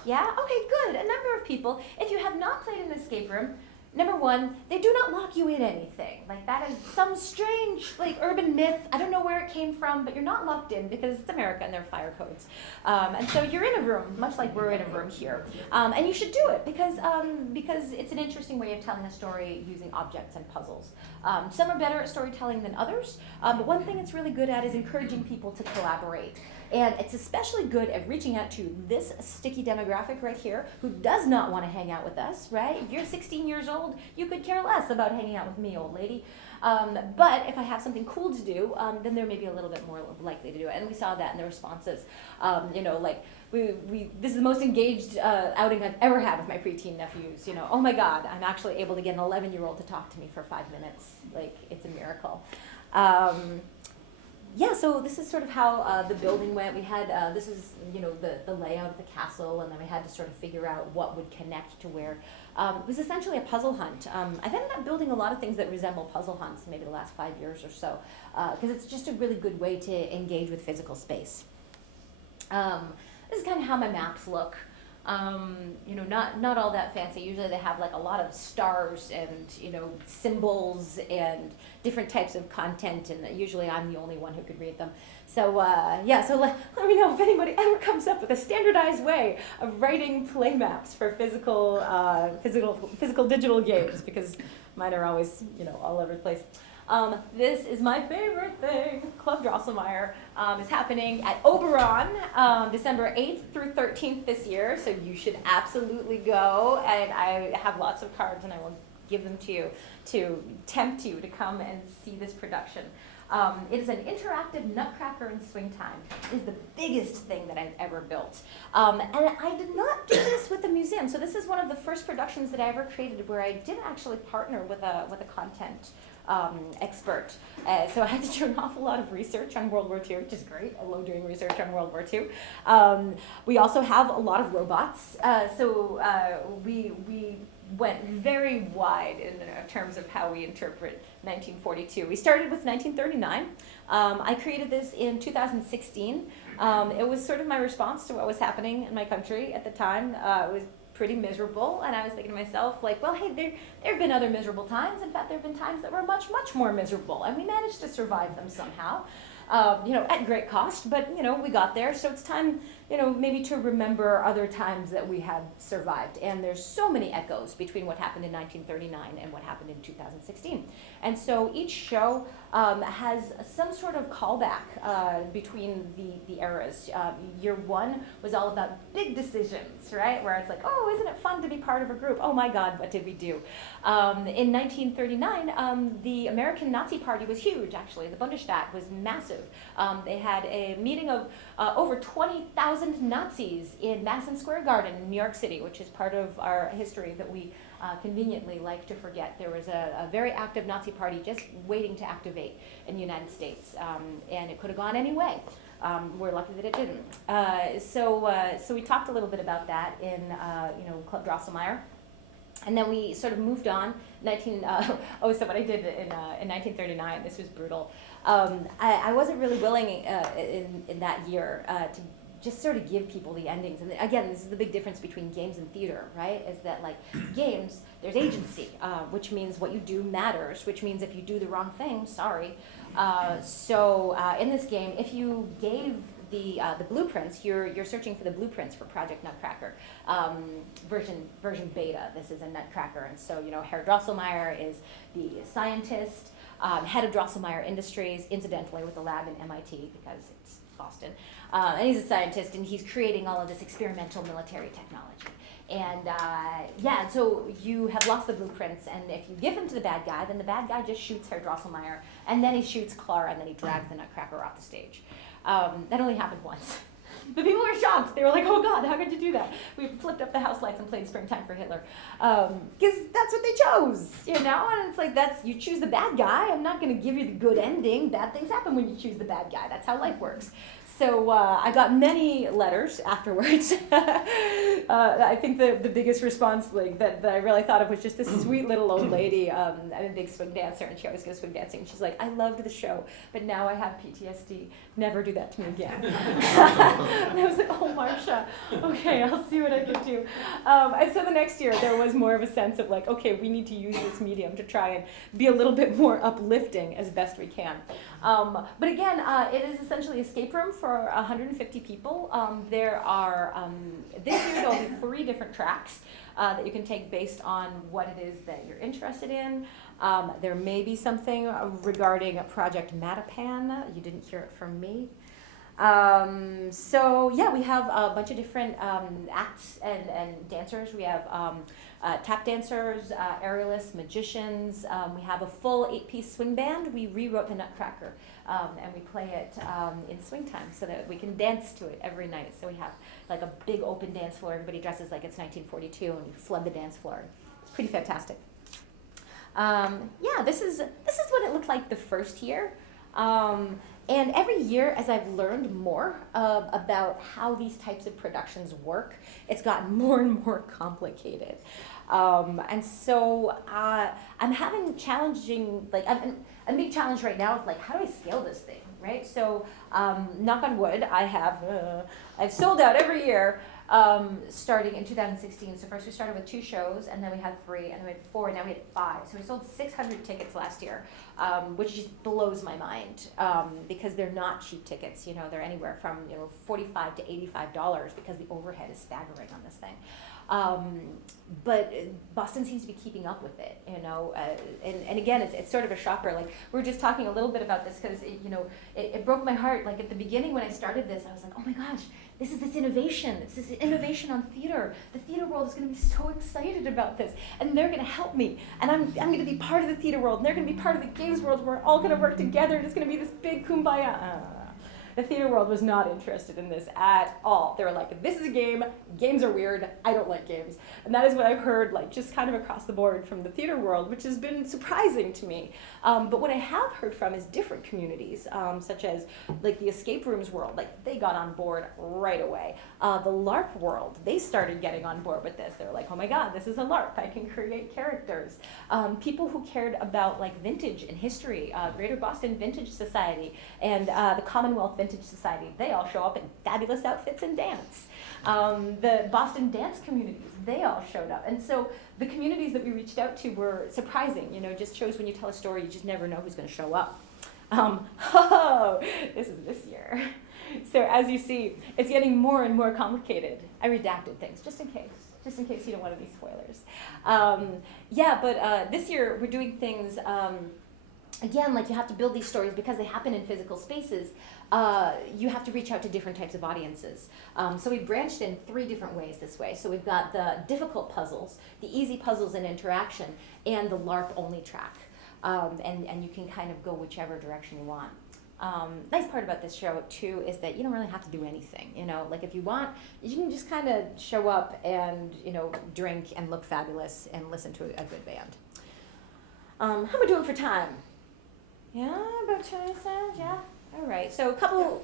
Yeah? Okay, good. A number of people. If you have not played an escape room, number one, they do not lock you in anything. Like, that is some strange, urban myth. I don't know where it came from, but you're not locked in because it's America and there are fire codes. And so you're in a room, much like we're in a room here. And you should do it because it's an interesting way of telling a story using objects and puzzles. Some are better at storytelling than others, but one thing it's really good at is encouraging people to collaborate. And it's especially good at reaching out to this sticky demographic right here who does not want to hang out with us, right? You're 16 years old, you could care less about hanging out with me, old lady. But if I have something cool to do, then they're maybe a little bit more likely to do it. And we saw that in the responses. This is the most engaged outing I've ever had with my preteen nephews. Oh my God, I'm actually able to get an 11-year-old to talk to me for 5 minutes. It's a miracle. So this is sort of how the building went. We had, this is, the layout of the castle, and then we had to sort of figure out what would connect to where. It was essentially a puzzle hunt. I've ended up building a lot of things that resemble puzzle hunts maybe the last 5 years or so, because it's just a really good way to engage with physical space. This is kind of how my maps look. You know, not all that fancy. Usually they have like a lot of stars and, you know, symbols and different types of content, and usually I'm the only one who could read them. So yeah, so let me know if anybody ever comes up with a standardized way of writing play maps for physical digital games, because mine are always, you know, all over the place. This is my favorite thing. Club Drosselmeyer is happening at Oberon December 8th through 13th this year, so you should absolutely go. And I have lots of cards, and I will give them to you to tempt you to come and see this production. It is an interactive Nutcracker and Swing Time. It is the biggest thing that I've ever built. And I did not do this with the museum, so this is one of the first productions that I ever created where I did actually partner with a content expert. So I had to do an awful lot of research on World War II, which is great. I love doing research on World War II. We also have a lot of robots. So we went very wide in terms of how we interpret 1942. We started with 1939. I created this in 2016. It was sort of my response to what was happening in my country at the time. It was pretty miserable, and I was thinking to myself, like, well, hey, there have been other miserable times. In fact, there have been times that were much, much more miserable, and we managed to survive them somehow, you know, at great cost, but, you know, we got there, so it's time, you know, maybe to remember other times that we have survived. And there's so many echoes between what happened in 1939 and what happened in 2016. And so each show has some sort of callback between the eras. Year one was all about big decisions, right? Where it's like, oh, isn't it fun to be part of a group? Oh my God, what did we do? In 1939, the American Nazi Party was huge, actually. The Bundesstaat was massive. They had a meeting of over 20,000 Nazis in Madison Square Garden in New York City, which is part of our history that we conveniently like to forget. There was a very active Nazi Party just waiting to activate in the United States, and it could have gone any way. We're lucky that it didn't. So we talked a little bit about that in you know, Club Drosselmeyer. And then we sort of moved on. So what I did in 1939, this was brutal. I wasn't really willing in that year to just sort of give people the endings. And again, this is the big difference between games and theater, right? Is that, like, games, there's agency, which means what you do matters, which means if you do the wrong thing, sorry. So in this game, if you gave the blueprints, you're searching for the blueprints for Project Nutcracker, version beta. This is a Nutcracker, and so, you know, Herr Drosselmeyer is the scientist, head of Drosselmeyer Industries, incidentally with a lab in MIT because it's Boston, and he's a scientist, and he's creating all of this experimental military technology. And yeah, so you have lost the blueprints, and if you give them to the bad guy, then the bad guy just shoots Herr Drosselmeyer, and then he shoots Clara, and then he drags the Nutcracker off the stage. That only happened once. The people were shocked. They were like, oh God, how could you do that? We flipped up the house lights and played Springtime for Hitler. Because that's what they chose, you know? And it's like, you choose the bad guy. I'm not going to give you the good ending. Bad things happen when you choose the bad guy. That's how life works. So I got many letters afterwards. I think the biggest response, like, that I really thought of was just this sweet little old lady. I'm a big swing dancer, and she always goes swing dancing. She's like, I loved the show, but now I have PTSD. Never do that to me again. And I was like, oh, Marcia, okay, I'll see what I can do. And so the next year, there was more of a sense of, like, okay, we need to use this medium to try and be a little bit more uplifting as best we can. But again, it is essentially escape room for 150 people. There are, this year there'll be 3 different tracks that you can take based on what it is that you're interested in. There may be something regarding Project Matapan. You didn't hear it from me. So yeah, we have a bunch of different acts and dancers. We have tap dancers, aerialists, magicians. We have a full 8-piece swing band. We rewrote the Nutcracker, and we play it in swing time so that we can dance to it every night. So we have like a big open dance floor. Everybody dresses like it's 1942, and we flood the dance floor. It's pretty fantastic. Yeah, this is what it looked like the first year. And every year, as I've learned more about how these types of productions work, it's gotten more and more complicated. And so I'm having challenging, like, I'm a big challenge right now of, like, how do I scale this thing? right? So knock on wood, I've sold out every year starting in 2016. So first we started with 2 shows, and then we had 3, and then we had 4, and now we had 5. So we sold 600 tickets last year, which just blows my mind because they're not cheap tickets. You know, they're anywhere from $45 to $85 because the overhead is staggering on this thing. But Boston seems to be keeping up with it, and again, it's sort of a shocker. Like, we were just talking a little bit about this because, it broke my heart. Like, at the beginning when I started this, I was like, oh my gosh, this is this innovation. It's this innovation on theater. The theater world is going to be so excited about this, and they're going to help me, and I'm going to be part of the theater world, and they're going to be part of the games world, and we're all going to work together, and it's going to be this big kumbaya. The theater world was not interested in this at all. They were like, this is a game, games are weird, I don't like games. And that is what I've heard, like, just kind of across the board from the theater world, which has been surprising to me. But what I have heard from is different communities, such as like the escape rooms world, like they got on board right away. The LARP world, they started getting on board with this. They were like, oh my God, this is a LARP, I can create characters. People who cared about like vintage and history, Greater Boston Vintage Society and the Commonwealth Vintage Society, they all show up in fabulous outfits and dance. The Boston dance communities, they all showed up. And so the communities that we reached out to were surprising. Just shows when you tell a story, you just never know who's going to show up. This is this year. So as you see, it's getting more and more complicated. I redacted things just in case you don't want any spoilers. But this year we're doing things, again, like you have to build these stories because they happen in physical spaces. You have to reach out to different types of audiences. So we branched in 3 different ways this way. So we've got the difficult puzzles, the easy puzzles and interaction, and the LARP only track. And you can kind of go whichever direction you want. Nice part about this show too is that you don't really have to do anything. Like if you want, you can just kind of show up and drink and look fabulous and listen to a good band. How am I doing for time? Yeah, about 20 seconds. Yeah. All right. So a couple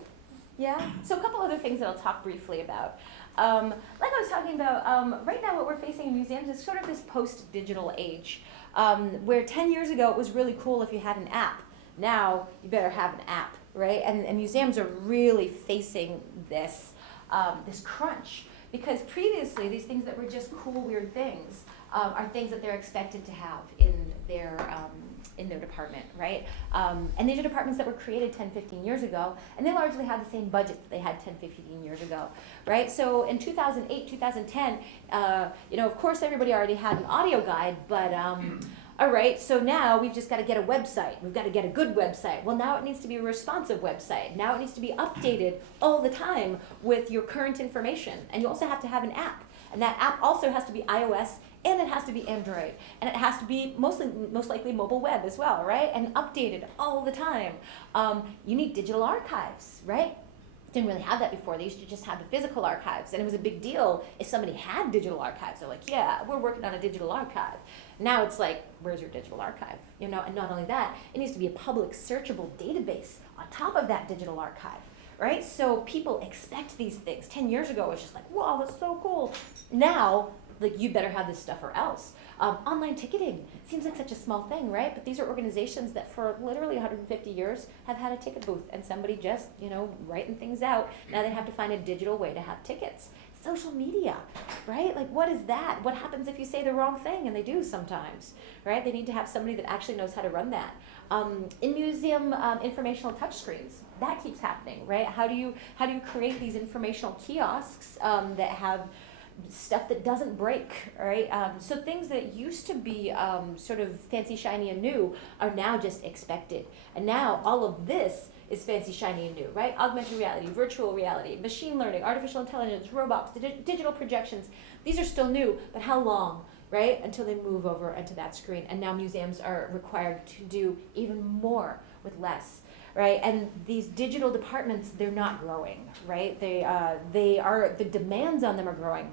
other things that I'll talk briefly about. Like I was talking about, right now what we're facing in museums is sort of this post-digital age, where 10 years ago it was really cool if you had an app. Now you better have an app, right? And museums are really facing this crunch because previously these things that were just cool, weird things are things that they're expected to have in their department, right? And these are departments that were created 10, 15 years ago, and they largely had the same budget that they had 10, 15 years ago, right? So in 2008, 2010, of course everybody already had an audio guide, but all right, so now we've just got to get a website. We've got to get a good website. Well, now it needs to be a responsive website. Now it needs to be updated all the time with your current information. And you also have to have an app. And that app also has to be iOS, and it has to be Android. And it has to be most likely mobile web as well, right? And updated all the time. You need digital archives, right? Didn't really have that before. They used to just have the physical archives, and it was a big deal if somebody had digital archives. They're like, yeah, we're working on a digital archive. Now it's like, where's your digital archive? And not only that, it needs to be a public searchable database on top of that digital archive, right? So people expect these things. 10 years ago, it was just like, wow, that's so cool. Now, like, you better have this stuff or else. Online ticketing seems like such a small thing, right? But these are organizations that for literally 150 years have had a ticket booth, and somebody just, writing things out. Now they have to find a digital way to have tickets. Social media, right? Like, what is that? What happens if you say the wrong thing? And they do sometimes, right? They need to have somebody that actually knows how to run that. In museum informational touchscreens, that keeps happening, right? How do you create these informational kiosks that have stuff that doesn't break, right? So things that used to be sort of fancy, shiny, and new are now just expected. And now all of this is fancy, shiny, and new, right? Augmented reality, virtual reality, machine learning, artificial intelligence, robots, digital projections. These are still new, but how long, right? Until they move over into that screen. And now museums are required to do even more with less. Right, and these digital departments, they're not growing, right? They are, the demands on them are growing,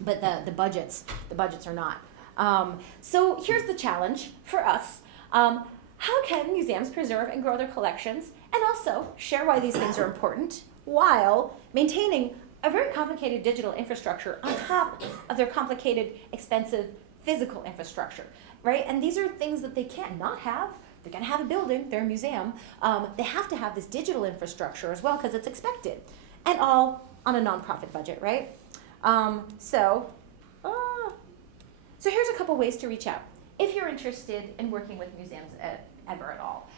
but the budgets are not. So here's the challenge for us. How can museums preserve and grow their collections and also share why these things are important while maintaining a very complicated digital infrastructure on top of their complicated, expensive physical infrastructure, right? And these are things that they can't not have. they're going to have a building, they're a museum, they have to have this digital infrastructure as well because it's expected, and all on a nonprofit budget, right? So here's a couple ways to reach out if you're interested in working with museums ever at all.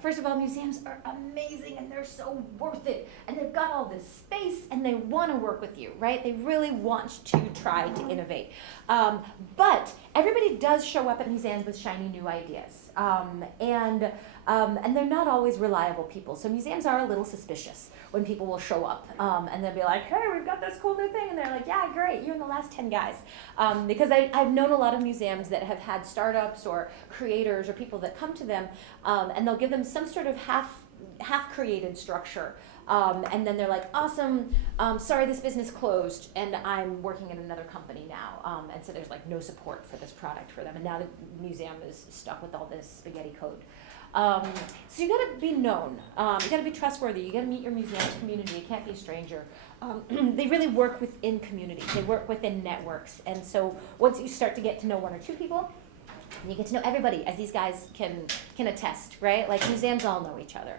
First of all, museums are amazing and they're so worth it, and they've got all this space and they want to work with you, right? They really want to try to innovate. But everybody does show up at museums with shiny new ideas, and they're not always reliable people. So museums are a little suspicious when people will show up and they'll be like, hey, we've got this cool new thing, and they're like, yeah, great, you're in the last 10 guys. Because I've known a lot of museums that have had startups or creators or people that come to them, and they'll give them some sort of half-created structure. And then they're like, awesome, sorry, this business closed, and I'm working in another company now. And so there's like no support for this product for them, and now the museum is stuck with all this spaghetti code. So you gotta be known, you gotta be trustworthy, you gotta meet your museum's community, you can't be a stranger. They really work within community, they work within networks, and so once you start to get to know one or two people, you get to know everybody, as these guys can attest, right? Like museums all know each other.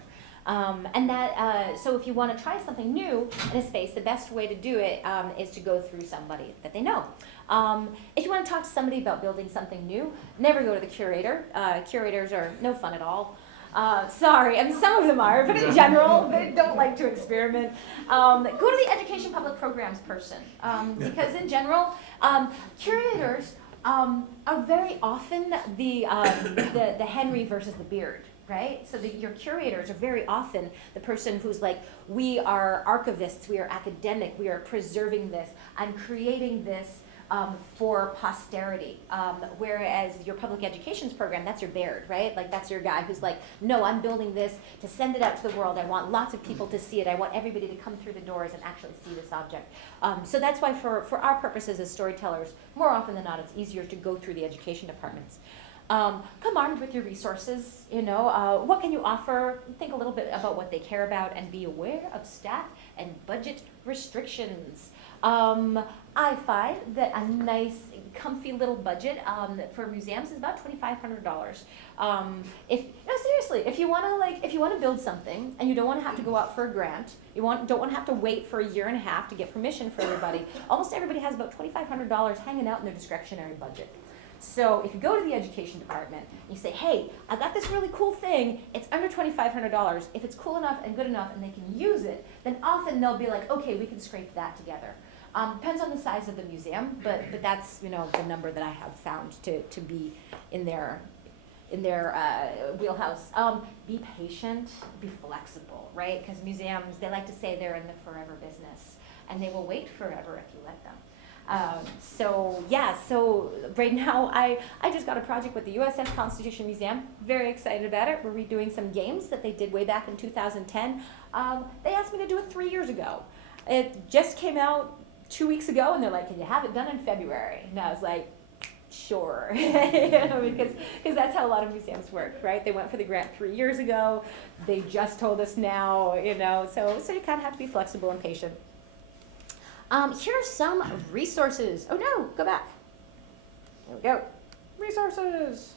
So if you want to try something new in a space, the best way to do it is to go through somebody that they know. If you want to talk to somebody about building something new, never go to the curator. Curators are no fun at all. Sorry, I mean some of them are, but in general, they don't like to experiment. Go to the education public programs person, because in general, curators are very often the Henry versus the Beard. Right? So your curators are very often the person who's like, we are archivists, we are academic, we are preserving this, I'm creating this for posterity. Whereas your public education's program, that's your Baird, right? Like that's your guy who's like, no, I'm building this to send it out to the world. I want lots of people to see it. I want everybody to come through the doors and actually see this object. So that's why for our purposes as storytellers, more often than not, it's easier to go through the education departments. Come armed with your resources, what can you offer? Think a little bit about what they care about and be aware of staff and budget restrictions. I find that a nice, comfy little budget for museums is about $2,500. Seriously, if you want to build something and you don't want to have to go out for a grant, don't want to have to wait for a year and a half to get permission for everybody. Almost everybody has about $2,500 hanging out in their discretionary budget. So if you go to the education department and you say, hey, I got this really cool thing, it's under $2,500. If it's cool enough and good enough and they can use it, then often they'll be like, okay, we can scrape that together. Depends on the size of the museum, but that's the number that I have found to be in their wheelhouse. Be patient, be flexible, right? Because museums, they like to say they're in the forever business, and they will wait forever if you let them. So right now I just got a project with the Uss Constitution Museum. Very excited about it. We're redoing some games that they did way back in 2010. They asked me to do it 3 years ago. It just came out 2 weeks ago, and they're like, can you have it done in February? And I was like, sure, because that's how a lot of museums work, right? They went for the grant 3 years ago. They just told us now, so you kind of have to be flexible and patient. Here are some resources. Oh no, go back. There we go. Resources.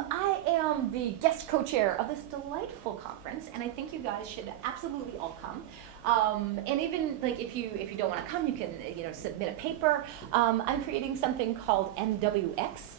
I am the guest co-chair of this delightful conference, and I think you guys should absolutely all come. And even like if you don't want to come, you can submit a paper. I'm creating something called MWX.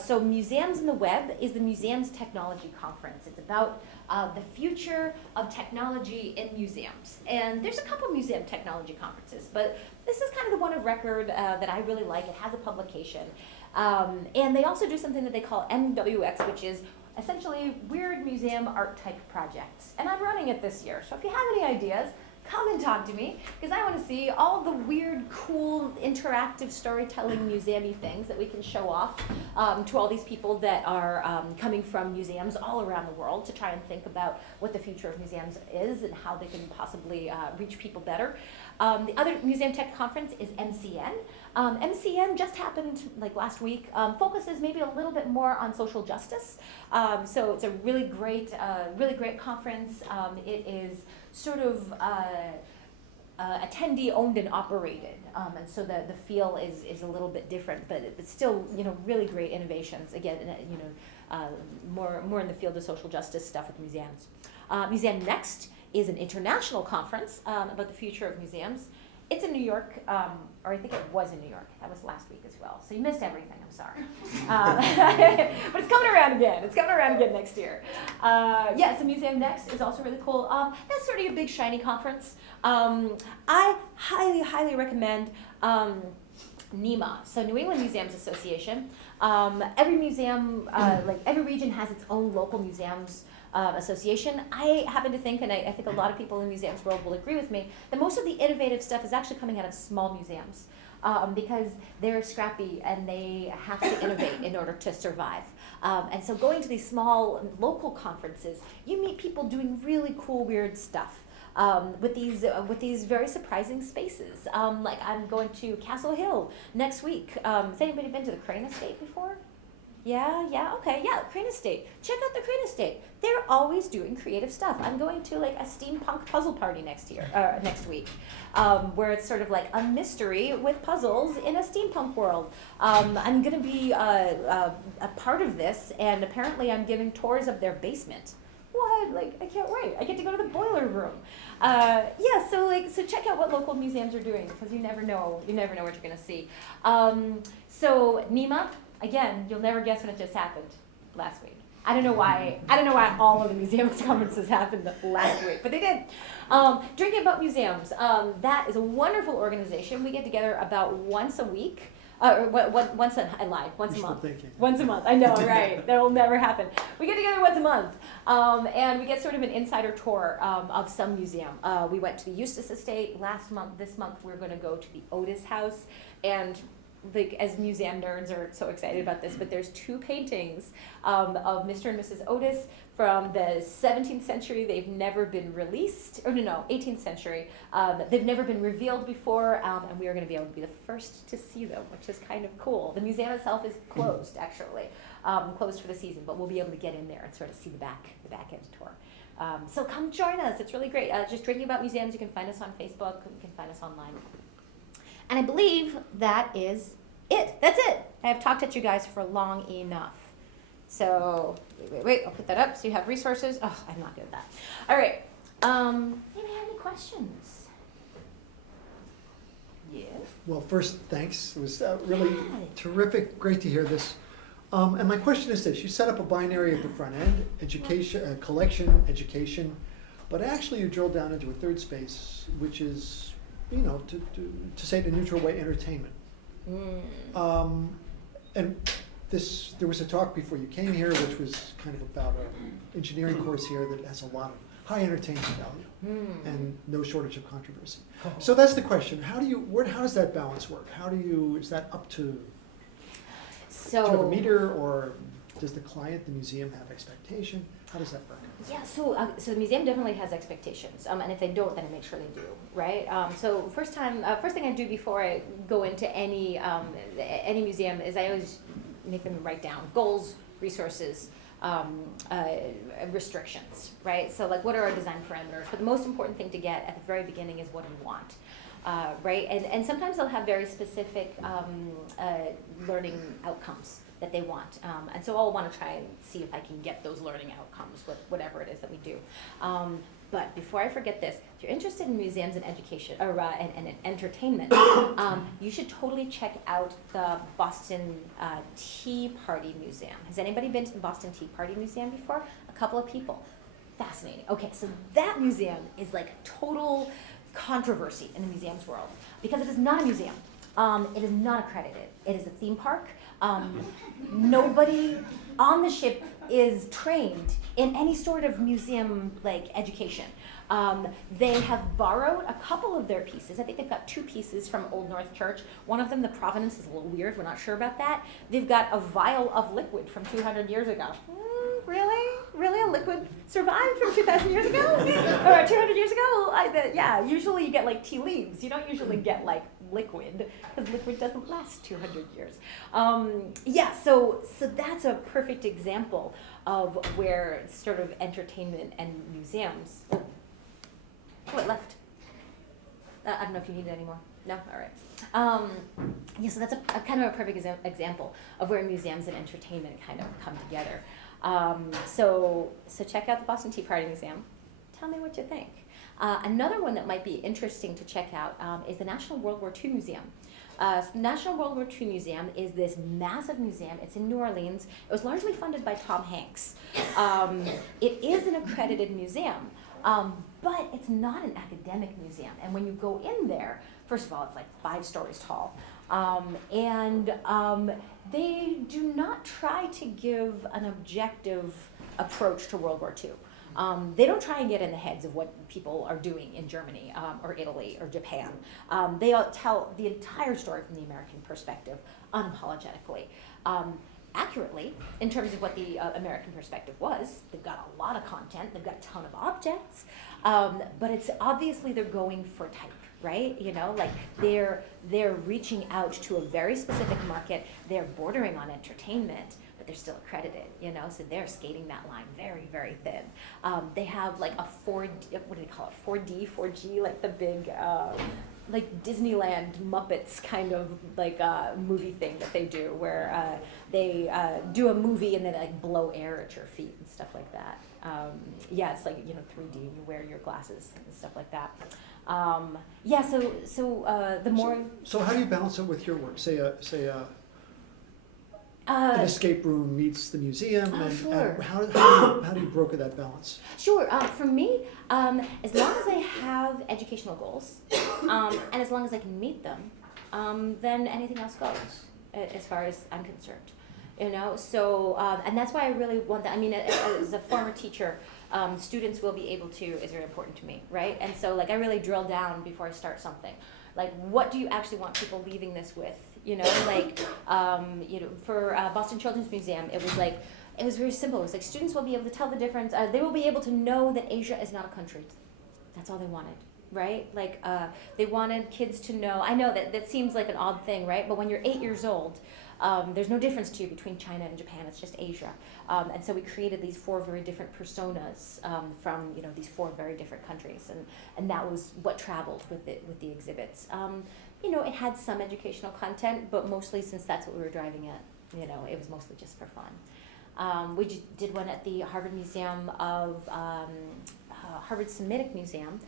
So Museums in the Web is the Museums Technology Conference. It's about the future of technology in museums. And there's a couple museum technology conferences, but this is kind of the one of record that I really like. It has a publication. And they also do something that they call MWX, which is essentially weird museum art type projects. And I'm running it this year. So if you have any ideas, come and talk to me, because I want to see all the weird, cool, interactive storytelling museum-y things that we can show off to all these people that are coming from museums all around the world to try and think about what the future of museums is and how they can possibly reach people better. The other Museum Tech Conference is MCN. MCN just happened like last week. Focuses maybe a little bit more on social justice. So it's a really great conference. It is sort of attendee owned and operated, and so the feel is a little bit different, but it's still, you know, really great innovations. Again, you know, more in the field of social justice stuff with museums. Museum Next is an international conference about the future of museums. It's in New York, or I think it was in New York. That was last week as well. So you missed everything, I'm sorry. But it's coming around again. It's coming around again next year. Yeah, so Museum Next is also really cool. That's sort of a big, shiny conference. I highly, highly recommend NEMA, so New England Museums Association. Every museum, like every region has its own local museums association. I happen to think, and I think a lot of people in the museums world will agree with me, that most of the innovative stuff is actually coming out of small museums because they're scrappy and they have to innovate in order to survive. And so going to these small local conferences, you meet people doing really cool, weird stuff. With these very surprising spaces. Like I'm going to Castle Hill next week. Has anybody been to the Crane Estate before? Yeah, okay, yeah, Crane Estate. Check out the Crane Estate. They're always doing creative stuff. I'm going to like a steampunk puzzle party next week, where it's sort of like a mystery with puzzles in a steampunk world. I'm gonna be a part of this, and apparently I'm giving tours of their basement. What? Like, I can't wait. I get to go to the boiler room. Yeah, so check out what local museums are doing, because you never know what you're gonna see. So NEMA, again, you'll never guess when it just happened last week. I don't know why all of the museums conferences happened last week, but they did. Drinking About Museums, that is a wonderful organization. We get together about once a week. I lied, once a month. Once a month, I know, right? That'll never happen. We get together once a month, and we get sort of an insider tour of some museum. We went to the Uss Estate last month. This month we're going to go to the Otis House, and like, as museum nerds are so excited about this, but there's two paintings of Mr. and Mrs. Otis from the 17th century. They've never been released, or no, 18th century. They've never been revealed before, and we are going to be able to be the first to see them, which is kind of cool. The museum itself is closed, actually, closed for the season, but we'll be able to get in there and sort of see the back end tour. So come join us. It's really great. Just Drinking About Museums. You can find us on Facebook. You can find us online. And I believe that is it. That's it. I have talked at you guys for long enough. So, wait, I'll put that up so you have resources. Oh, I'm not good at that. All right. Anybody have any questions? Yeah. Well, first, thanks. It was really terrific. Great to hear this. And my question is this. You set up a binary at the front end, education, collection, education, but actually you drill down into a third space, which is, you know, to say it in a neutral way, entertainment. And there was a talk before you came here, which was kind of about an engineering course here that has a lot of high entertainment value and no shortage of controversy. So that's the question. How does that balance work? Is that up to a meter, or does the client, the museum, have expectation? How does that work? Yeah, so the museum definitely has expectations, and if they don't, then I make sure they do, right? So first thing I do before I go into any museum is I always make them write down goals, resources, restrictions, right? So like, what are our design parameters? But the most important thing to get at the very beginning is what we want. Right, and sometimes they'll have very specific learning outcomes that they want, and so I'll want to try and see if I can get those learning outcomes with whatever it is that we do. But before I forget this, if you're interested in museums and education or and entertainment, you should totally check out the Boston Tea Party Museum. Has anybody been to the Boston Tea Party Museum before? A couple of people. Fascinating. Okay, so that museum is like total controversy in the museum's world because it is not a museum. It is not accredited. It is a theme park. Nobody on the ship is trained in any sort of museum like education. They have borrowed a couple of their pieces. I think they've got two pieces from Old North Church. One of them, the provenance is a little weird. We're not sure about that. They've got a vial of liquid from 200 years ago. Really? Really? A liquid survived from 2,000 years ago? Or 200 years ago? Yeah, usually you get like tea leaves. You don't usually get like liquid, because liquid doesn't last 200 years. Yeah, so that's a perfect example of where sort of entertainment and museums. Oh, it left. I don't know if you need it anymore. No? All right. Yeah, so that's a kind of a perfect example of where museums and entertainment kind of come together. So check out the Boston Tea Party Museum. Tell me what you think. Another one that might be interesting to check out is the National World War II Museum. So the National World War II Museum is this massive museum. It's in New Orleans. It was largely funded by Tom Hanks. It is an accredited museum, but it's not an academic museum. And when you go in there, first of all, it's like 5 stories tall. They do not try to give an objective approach to World War II. They don't try and get in the heads of what people are doing in Germany or Italy or Japan. They all tell the entire story from the American perspective, unapologetically. Accurately, in terms of what the American perspective was. They've got a lot of content, they've got a ton of objects, but it's obviously they're going for type, right? You know, like they're reaching out to a very specific market, they're bordering on entertainment, but they're still accredited, you know, so they're skating that line very, very thin. They have like a 4D, what do they call it, 4G, like the big, like Disneyland Muppets kind of like movie thing that they do, where they do a movie and then like blow air at your feet and stuff like that. Yeah, it's like, you know, 3D and you wear your glasses and stuff like that. Yeah, so the more... So how do you balance it with your work? Say an escape room meets the museum, and sure. How do you broker that balance? Sure. For me, as long as I have educational goals, and as long as I can meet them, then anything else goes, as far as I'm concerned. You know, so and that's why I really want that. I mean, as a former teacher, students will be able to is very important to me, right? And so, like, I really drill down before I start something. Like, what do you actually want people leaving this with? You know, like, you know, for Boston Children's Museum, it was very simple. It was like students will be able to tell the difference. They will be able to know that Asia is not a country. That's all they wanted, right? Like, they wanted kids to know. I know that seems like an odd thing, right? But when you're 8 years old, there's no difference to you between China and Japan. It's just Asia. And so we created these 4 very different personas from, you know, these 4 very different countries, and that was what traveled with the exhibits. You know, it had some educational content, but mostly, since that's what we were driving at, you know, it was mostly just for fun. We did one at the Harvard Museum of Harvard Semitic Museum.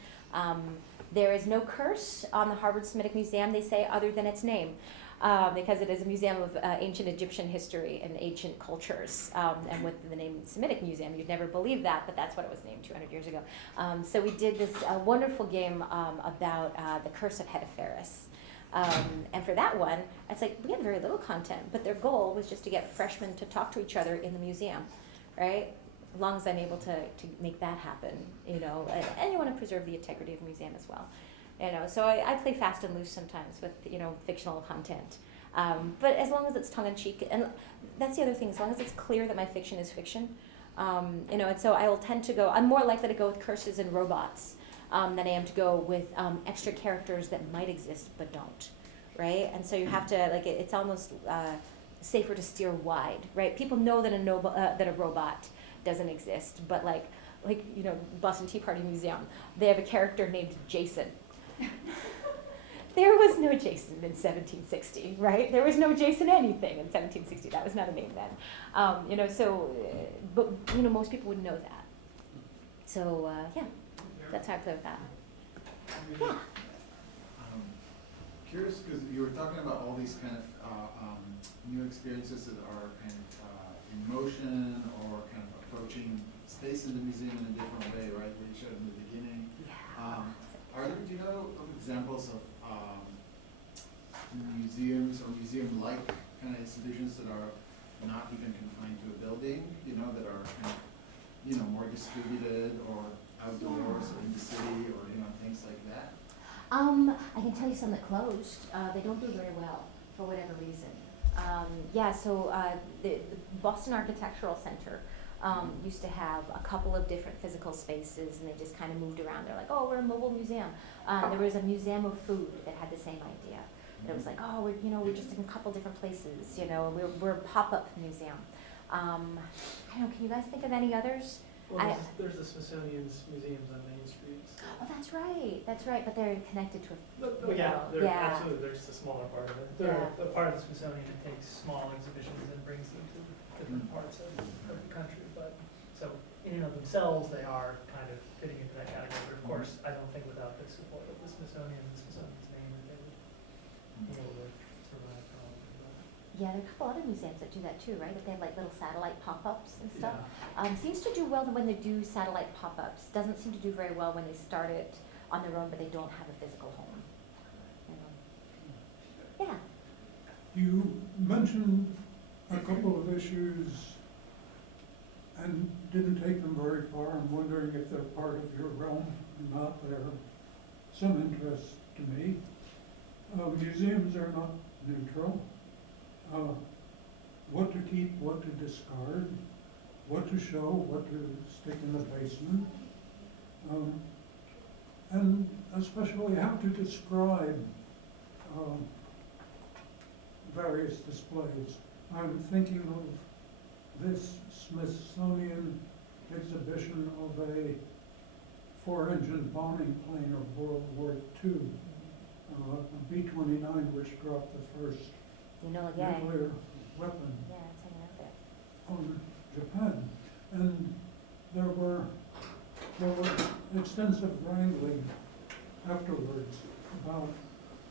There is no curse on the Harvard Semitic Museum, they say, other than its name. Because it is a museum of ancient Egyptian history and ancient cultures. And with the name Semitic Museum, you'd never believe that, but that's what it was named 200 years ago. So we did this wonderful game about the curse of Hetephorus. And for that one, it's like, we had very little content, but their goal was just to get freshmen to talk to each other in the museum, right? As long as I'm able to make that happen, you know, and you want to preserve the integrity of the museum as well. You know, so I play fast and loose sometimes with, you know, fictional content. But as long as it's tongue-in-cheek, and that's the other thing, as long as it's clear that my fiction is fiction, you know, and so I will tend to go, I'm more likely to go with curses and robots than I am to go with extra characters that might exist but don't, right? And so you have to, like, it's almost safer to steer wide, right? People know that a robot doesn't exist, but like, you know, Boston Tea Party Museum, they have a character named Jason. There was no Jason in 1760, right? There was no Jason anything in 1760. That was not a name then. You know, so, but, you know, most people would know that. So, yeah, that's how I play with that. Yeah. Curious, because you were talking about all these kind of new experiences that are kind of in motion or kind of approaching space in the museum in a different way, right? That you showed in the beginning. Yeah. Do you know of examples of museums or museum-like kind of institutions that are not even confined to a building, you know, that are kind of, you know, more distributed or outdoors or in the city or, you know, things like that? I can tell you some that closed. They don't do very well for whatever reason. Yeah, so the Boston Architectural Center used to have a couple of different physical spaces, and they just kind of moved around. They're like, oh, we're a mobile museum. There was a museum of food that had the same idea. It was like, oh, we're just in a couple different places, you know, we're a pop-up museum. I don't know, can you guys think of any others I- There's the Smithsonian's museums on Main Street. Oh, that's right, but they're connected to Yeah, Yeah. absolutely, there's the smaller part of it. Yeah. They're a part of the Smithsonian that takes small exhibitions and brings them to different parts of the country, but, so, in and of themselves, they are kind of fitting into that category, but of course, I don't think without the support of the Smithsonian's name, that they would be able to survive for all of that. Yeah, there are a couple other museums that do that too, right? That they have like little satellite pop-ups and stuff. Yeah. Seems to do well when they do satellite pop-ups. Doesn't seem to do very well when they start it on their own, but they don't have a physical home. You know? Yeah. You mentioned a couple of issues and didn't take them very far. I'm wondering if they're part of your realm or not. They're some interest to me. Museums are not neutral. What to keep, what to discard, what to show, what to stick in the basement. And especially how to describe various displays. I'm thinking of this Smithsonian exhibition of a 4-engine bombing plane of World War II, a B-29, which dropped the first You know, yeah. nuclear weapon Yeah, it's hanging out there. on Japan. And there were extensive wrangling afterwards about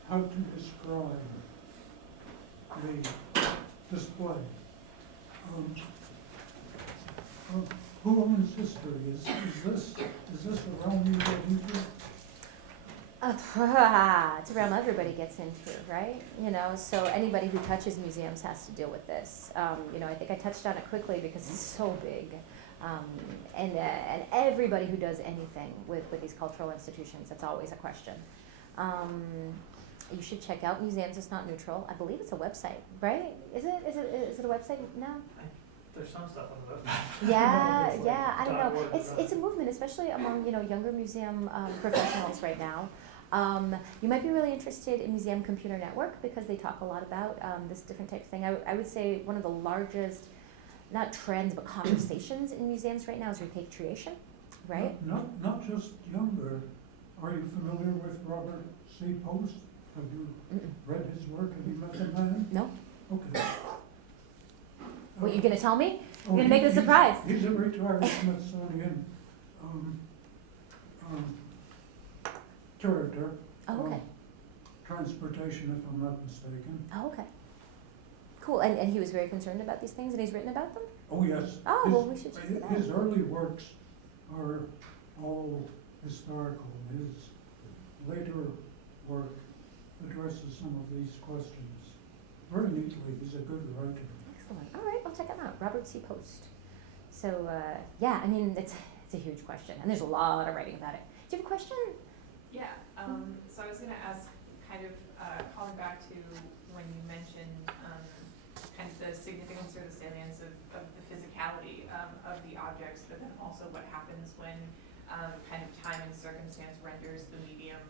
how to describe the display. Who owns history? Is this a realm you get into? It's a realm everybody gets into, right? You know, so anybody who touches museums has to deal with this. You know, I think I touched on it quickly because it's so big. And everybody who does anything with these cultural institutions, that's always a question. You should check out Museums It's Not Neutral. I believe it's a website, right? Is it a website now? There's some stuff on the web. Yeah, I don't know. .org, It's a movement, especially among younger museum professionals right now. You might be really interested in Museum Computer Network because they talk a lot about this different type of thing. I would say one of the largest, not trends, but conversations in museums right now is repatriation, right? Not just younger. Are you familiar with Robert C. Post? Have you read his work? Have you met the man? No? Okay. What, you gonna tell me? Oh, You're gonna make it a surprise. He's a retired Smithsonian curator. Oh, okay. Transportation, if I'm not mistaken. Oh, okay. Cool, and he was very concerned about these things and he's written about them? Oh, yes. Oh, well, we should check it out. His early works are all historical. His later work addresses some of these questions very neatly. He's a good writer. Excellent. All right, I'll check him out. Robert C. Post. So, yeah, I mean, it's a huge question, and there's a lot of writing about it. Do you have a question? Yeah, so I was gonna ask, kind of calling back to when you mentioned kind of the significance or the salience of the physicality of the objects, but then also what happens when kind of time and circumstance renders the medium,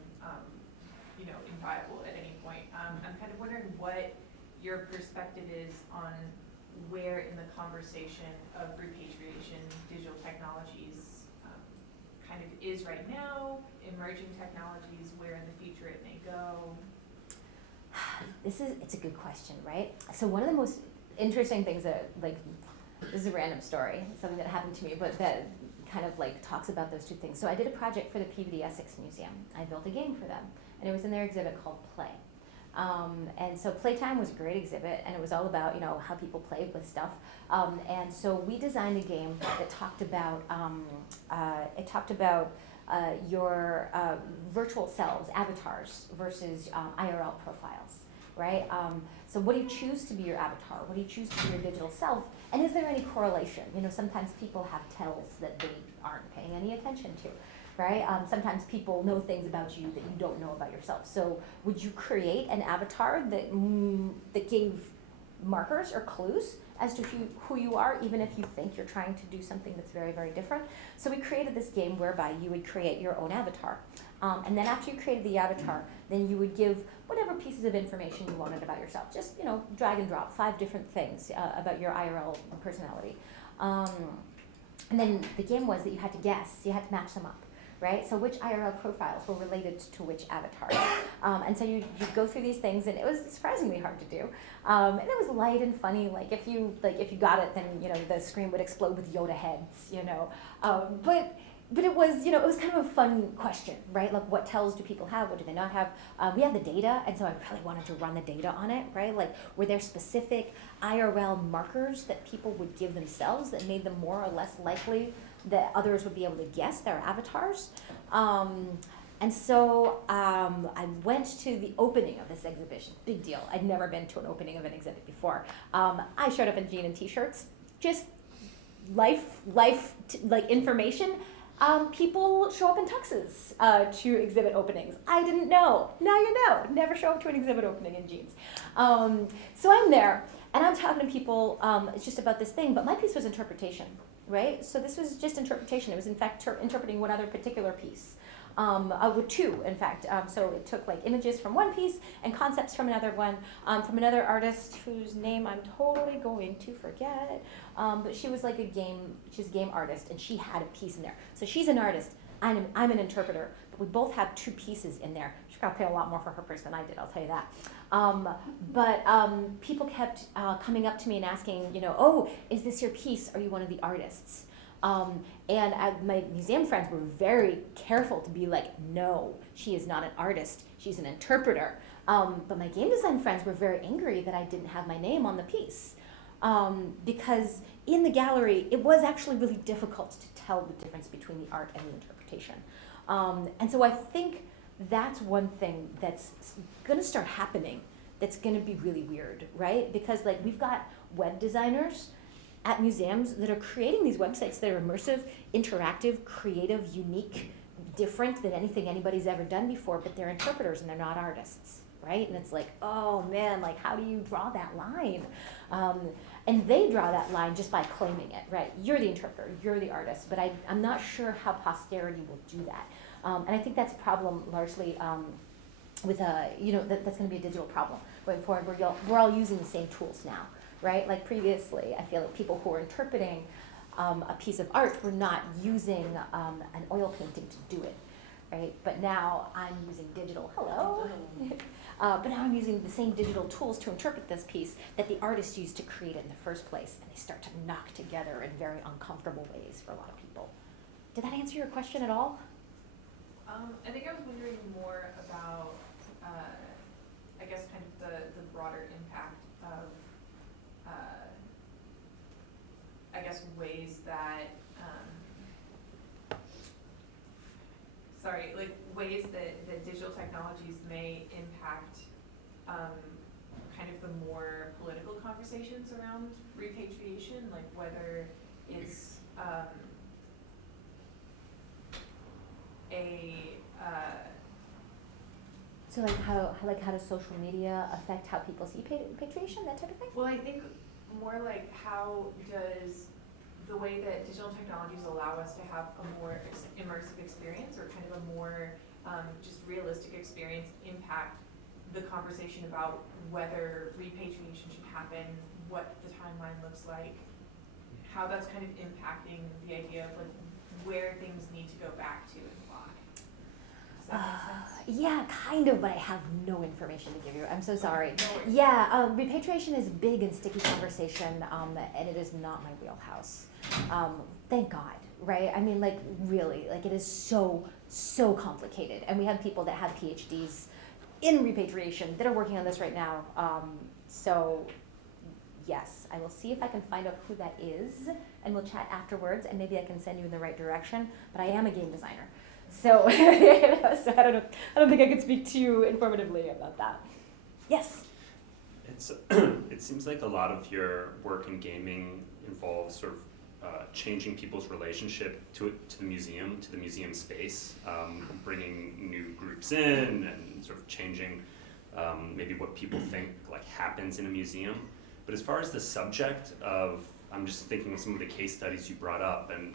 inviolable at any point. I'm kind of wondering what your perspective is on where in the conversation of repatriation digital technologies kind of is right now, emerging technologies, where in the future it may go. It's a good question, right? So one of the most interesting things that, this is a random story, something that happened to me, but that kind of talks about those two things. So I did a project for the Peabody Essex Museum. I built a game for them, and it was in their exhibit called Play. And so Playtime was a great exhibit, and it was all about how people play with stuff. And so we designed a game that talked about your virtual selves, avatars, versus IRL profiles, right? So what do you choose to be your avatar? What do you choose to be your digital self? And is there any correlation? Sometimes people have tells that they aren't paying any attention to. Right? Sometimes people know things about you that you don't know about yourself. So would you create an avatar that gave markers or clues as to who you are, even if you think you're trying to do something that's very, very different? So we created this game whereby you would create your own avatar. And then after you created the avatar, then you would give whatever pieces of information you wanted about yourself. Just, drag and drop 5 different things about your IRL personality. And then the game was that you had to guess, you had to match them up, right? So which IRL profiles were related to which avatars. And so you go through these things, and it was surprisingly hard to do. And it was light and funny. Like if you got it, then the screen would explode with Yoda heads, But it was, it was kind of a fun question, right? Like, what tells do people have? What do they not have? We have the data, and so I really wanted to run the data on it, right? Like, were there specific IRL markers that people would give themselves that made them more or less likely that others would be able to guess their avatars? And so I went to the opening of this exhibition. Big deal. I'd never been to an opening of an exhibit before. I showed up in jean and t-shirts, just life information. People show up in tuxes to exhibit openings. I didn't know. Now you know. Never show up to an exhibit opening in jeans. So I'm there, and I'm talking to people. It's just about this thing, but my piece was interpretation, right? So this was just interpretation. It was, in fact, interpreting one other particular piece. With two, in fact. So it took like images from one piece and concepts from another one, from another artist whose name I'm totally going to forget. But she was like she's a game artist, and she had a piece in there. So she's an artist, I'm an interpreter, but we both have two pieces in there. She got to pay a lot more for her piece than I did, I'll tell you that. But people kept coming up to me and asking, oh, is this your piece? Are you one of the artists? My museum friends were very careful to be like, no, she is not an artist, she's an interpreter. But my game design friends were very angry that I didn't have my name on the piece. Because in the gallery, it was actually really difficult to tell the difference between the art and the interpretation. And so I think that's one thing that's gonna start happening that's gonna be really weird, right? Because we've got web designers at museums that are creating these websites that are immersive, interactive, creative, unique, different than anything anybody's ever done before, but they're interpreters and they're not artists, right? And it's like, oh man, how do you draw that line? And they draw that line just by claiming it, right? You're the interpreter, you're the artist, but I'm not sure how posterity will do that. And I think that's a problem largely with, that's gonna be a digital problem going forward, where we're all using the same tools now. Right? Like previously, I feel like people who were interpreting a piece of art were not using an oil painting to do it, right? But now I'm using digital, hello. But now I'm using the same digital tools to interpret this piece that the artist used to create it in the first place, and they start to knock together in very uncomfortable ways for a lot of people. Did that answer your question at all? I think I was wondering more about, I guess, kind of the broader impact of I guess ways that, ways that digital technologies may impact kind of the more political conversations around repatriation, like whether it's So how does social media affect how people see repatriation, that type of thing? Well, I think more like how does the way that digital technologies allow us to have a more immersive experience, or kind of a more just realistic experience, impact the conversation about whether repatriation should happen, what the timeline looks like, how that's kind of impacting the idea of where things need to go back to and why. Does that make sense? Yeah, kind of, but I have no information to give you. I'm so sorry. No worries. Yeah, repatriation is a big and sticky conversation, and it is not my wheelhouse. Thank God, right? I mean, really, it is so complicated. And we have people that have PhDs in repatriation that are working on this right now. So, yes, I will see if I can find out who that is, and we'll chat afterwards, and maybe I can send you in the right direction. But I am a game designer. So, so I don't think I could speak too informatively about that. Yes? It seems like a lot of your work in gaming involves sort of changing people's relationship to the museum space, bringing new groups in and sort of changing maybe what people think happens in a museum. But as far as the subject of, I'm just thinking of some of the case studies you brought up, and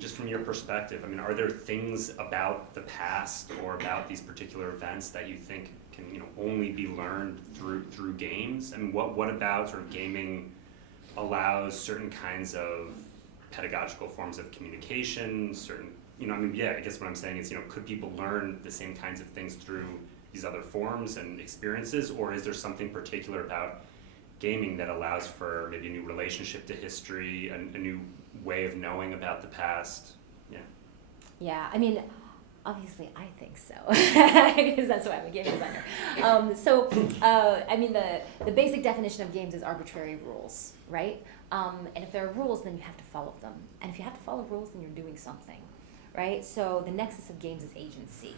just from your perspective, I mean, are there things about the past or about these particular events that you think can only be learned through games? I mean, what about sort of gaming allows certain kinds of pedagogical forms of communication, certain, I guess what I'm saying is, could people learn the same kinds of things through these other forms and experiences, or is there something particular about gaming that allows for maybe a new relationship to history, a new way of knowing about the past? Yeah, I mean, obviously I think so, because that's why I'm a game designer. I mean, the basic definition of games is arbitrary rules, right? And if there are rules, then you have to follow them. And if you have to follow rules, then you're doing something, right? So the nexus of games is agency.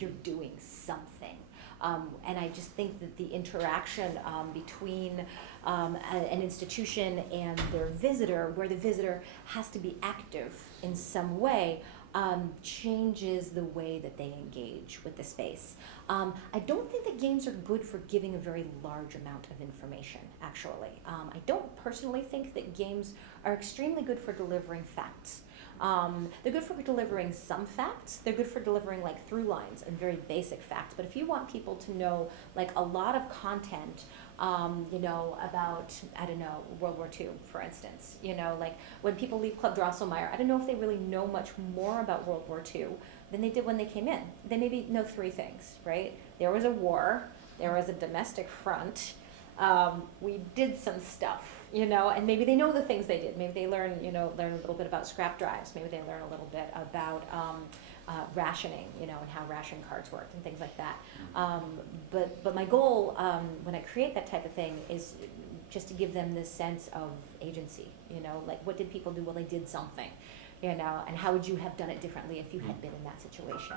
You're doing something. And I just think that the interaction between an institution and their visitor, where the visitor has to be active in some way, changes the way that they engage with the space. I don't think that games are good for giving a very large amount of information, actually. I don't personally think that games are extremely good for delivering facts. They're good for delivering some facts. They're good for delivering like through lines and very basic facts. But if you want people to know like a lot of content, about, I don't know, World War II, for instance, like when people leave Club Drosselmeyer, I don't know if they really know much more about World War II than they did when they came in. They maybe know 3 things, right? There was a war, there was a domestic front, we did some stuff, and maybe they know the things they did. Maybe they learn a little bit about scrap drives. Maybe they learn a little bit about rationing, and how ration cards worked and things like that. But my goal when I create that type of thing is just to give them this sense of agency, like what did people do? Well, they did something, and how would you have done it differently if you had been in that situation?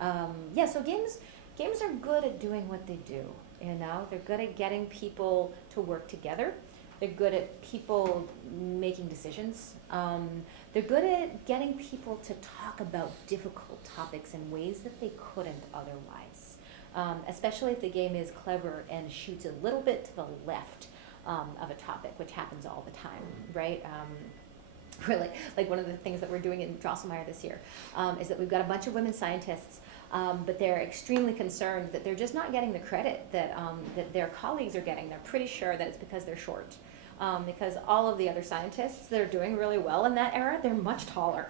So games are good at doing what they do. They're good at getting people to work together. They're good at people making decisions. They're good at getting people to talk about difficult topics in ways that they couldn't otherwise, especially if the game is clever and shoots a little bit to the left of a topic, which happens all the time, right? Really, like one of the things that we're doing in Drosselmeyer this year is that we've got a bunch of women scientists, but they're extremely concerned that they're just not getting the credit that their colleagues are getting. They're pretty sure that it's because they're short. Because all of the other scientists that are doing really well in that era, they're much taller.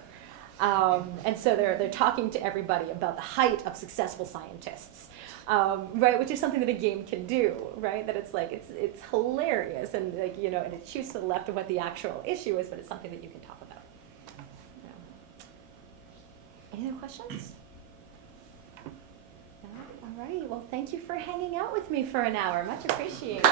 And so they're talking to everybody about the height of successful scientists, right? Which is something that a game can do, right? That it's like, it's hilarious and and it shoots to the left of what the actual issue is, but it's something that you can talk about. Any other questions? No? All right, well, thank you for hanging out with me for an hour. Much appreciated.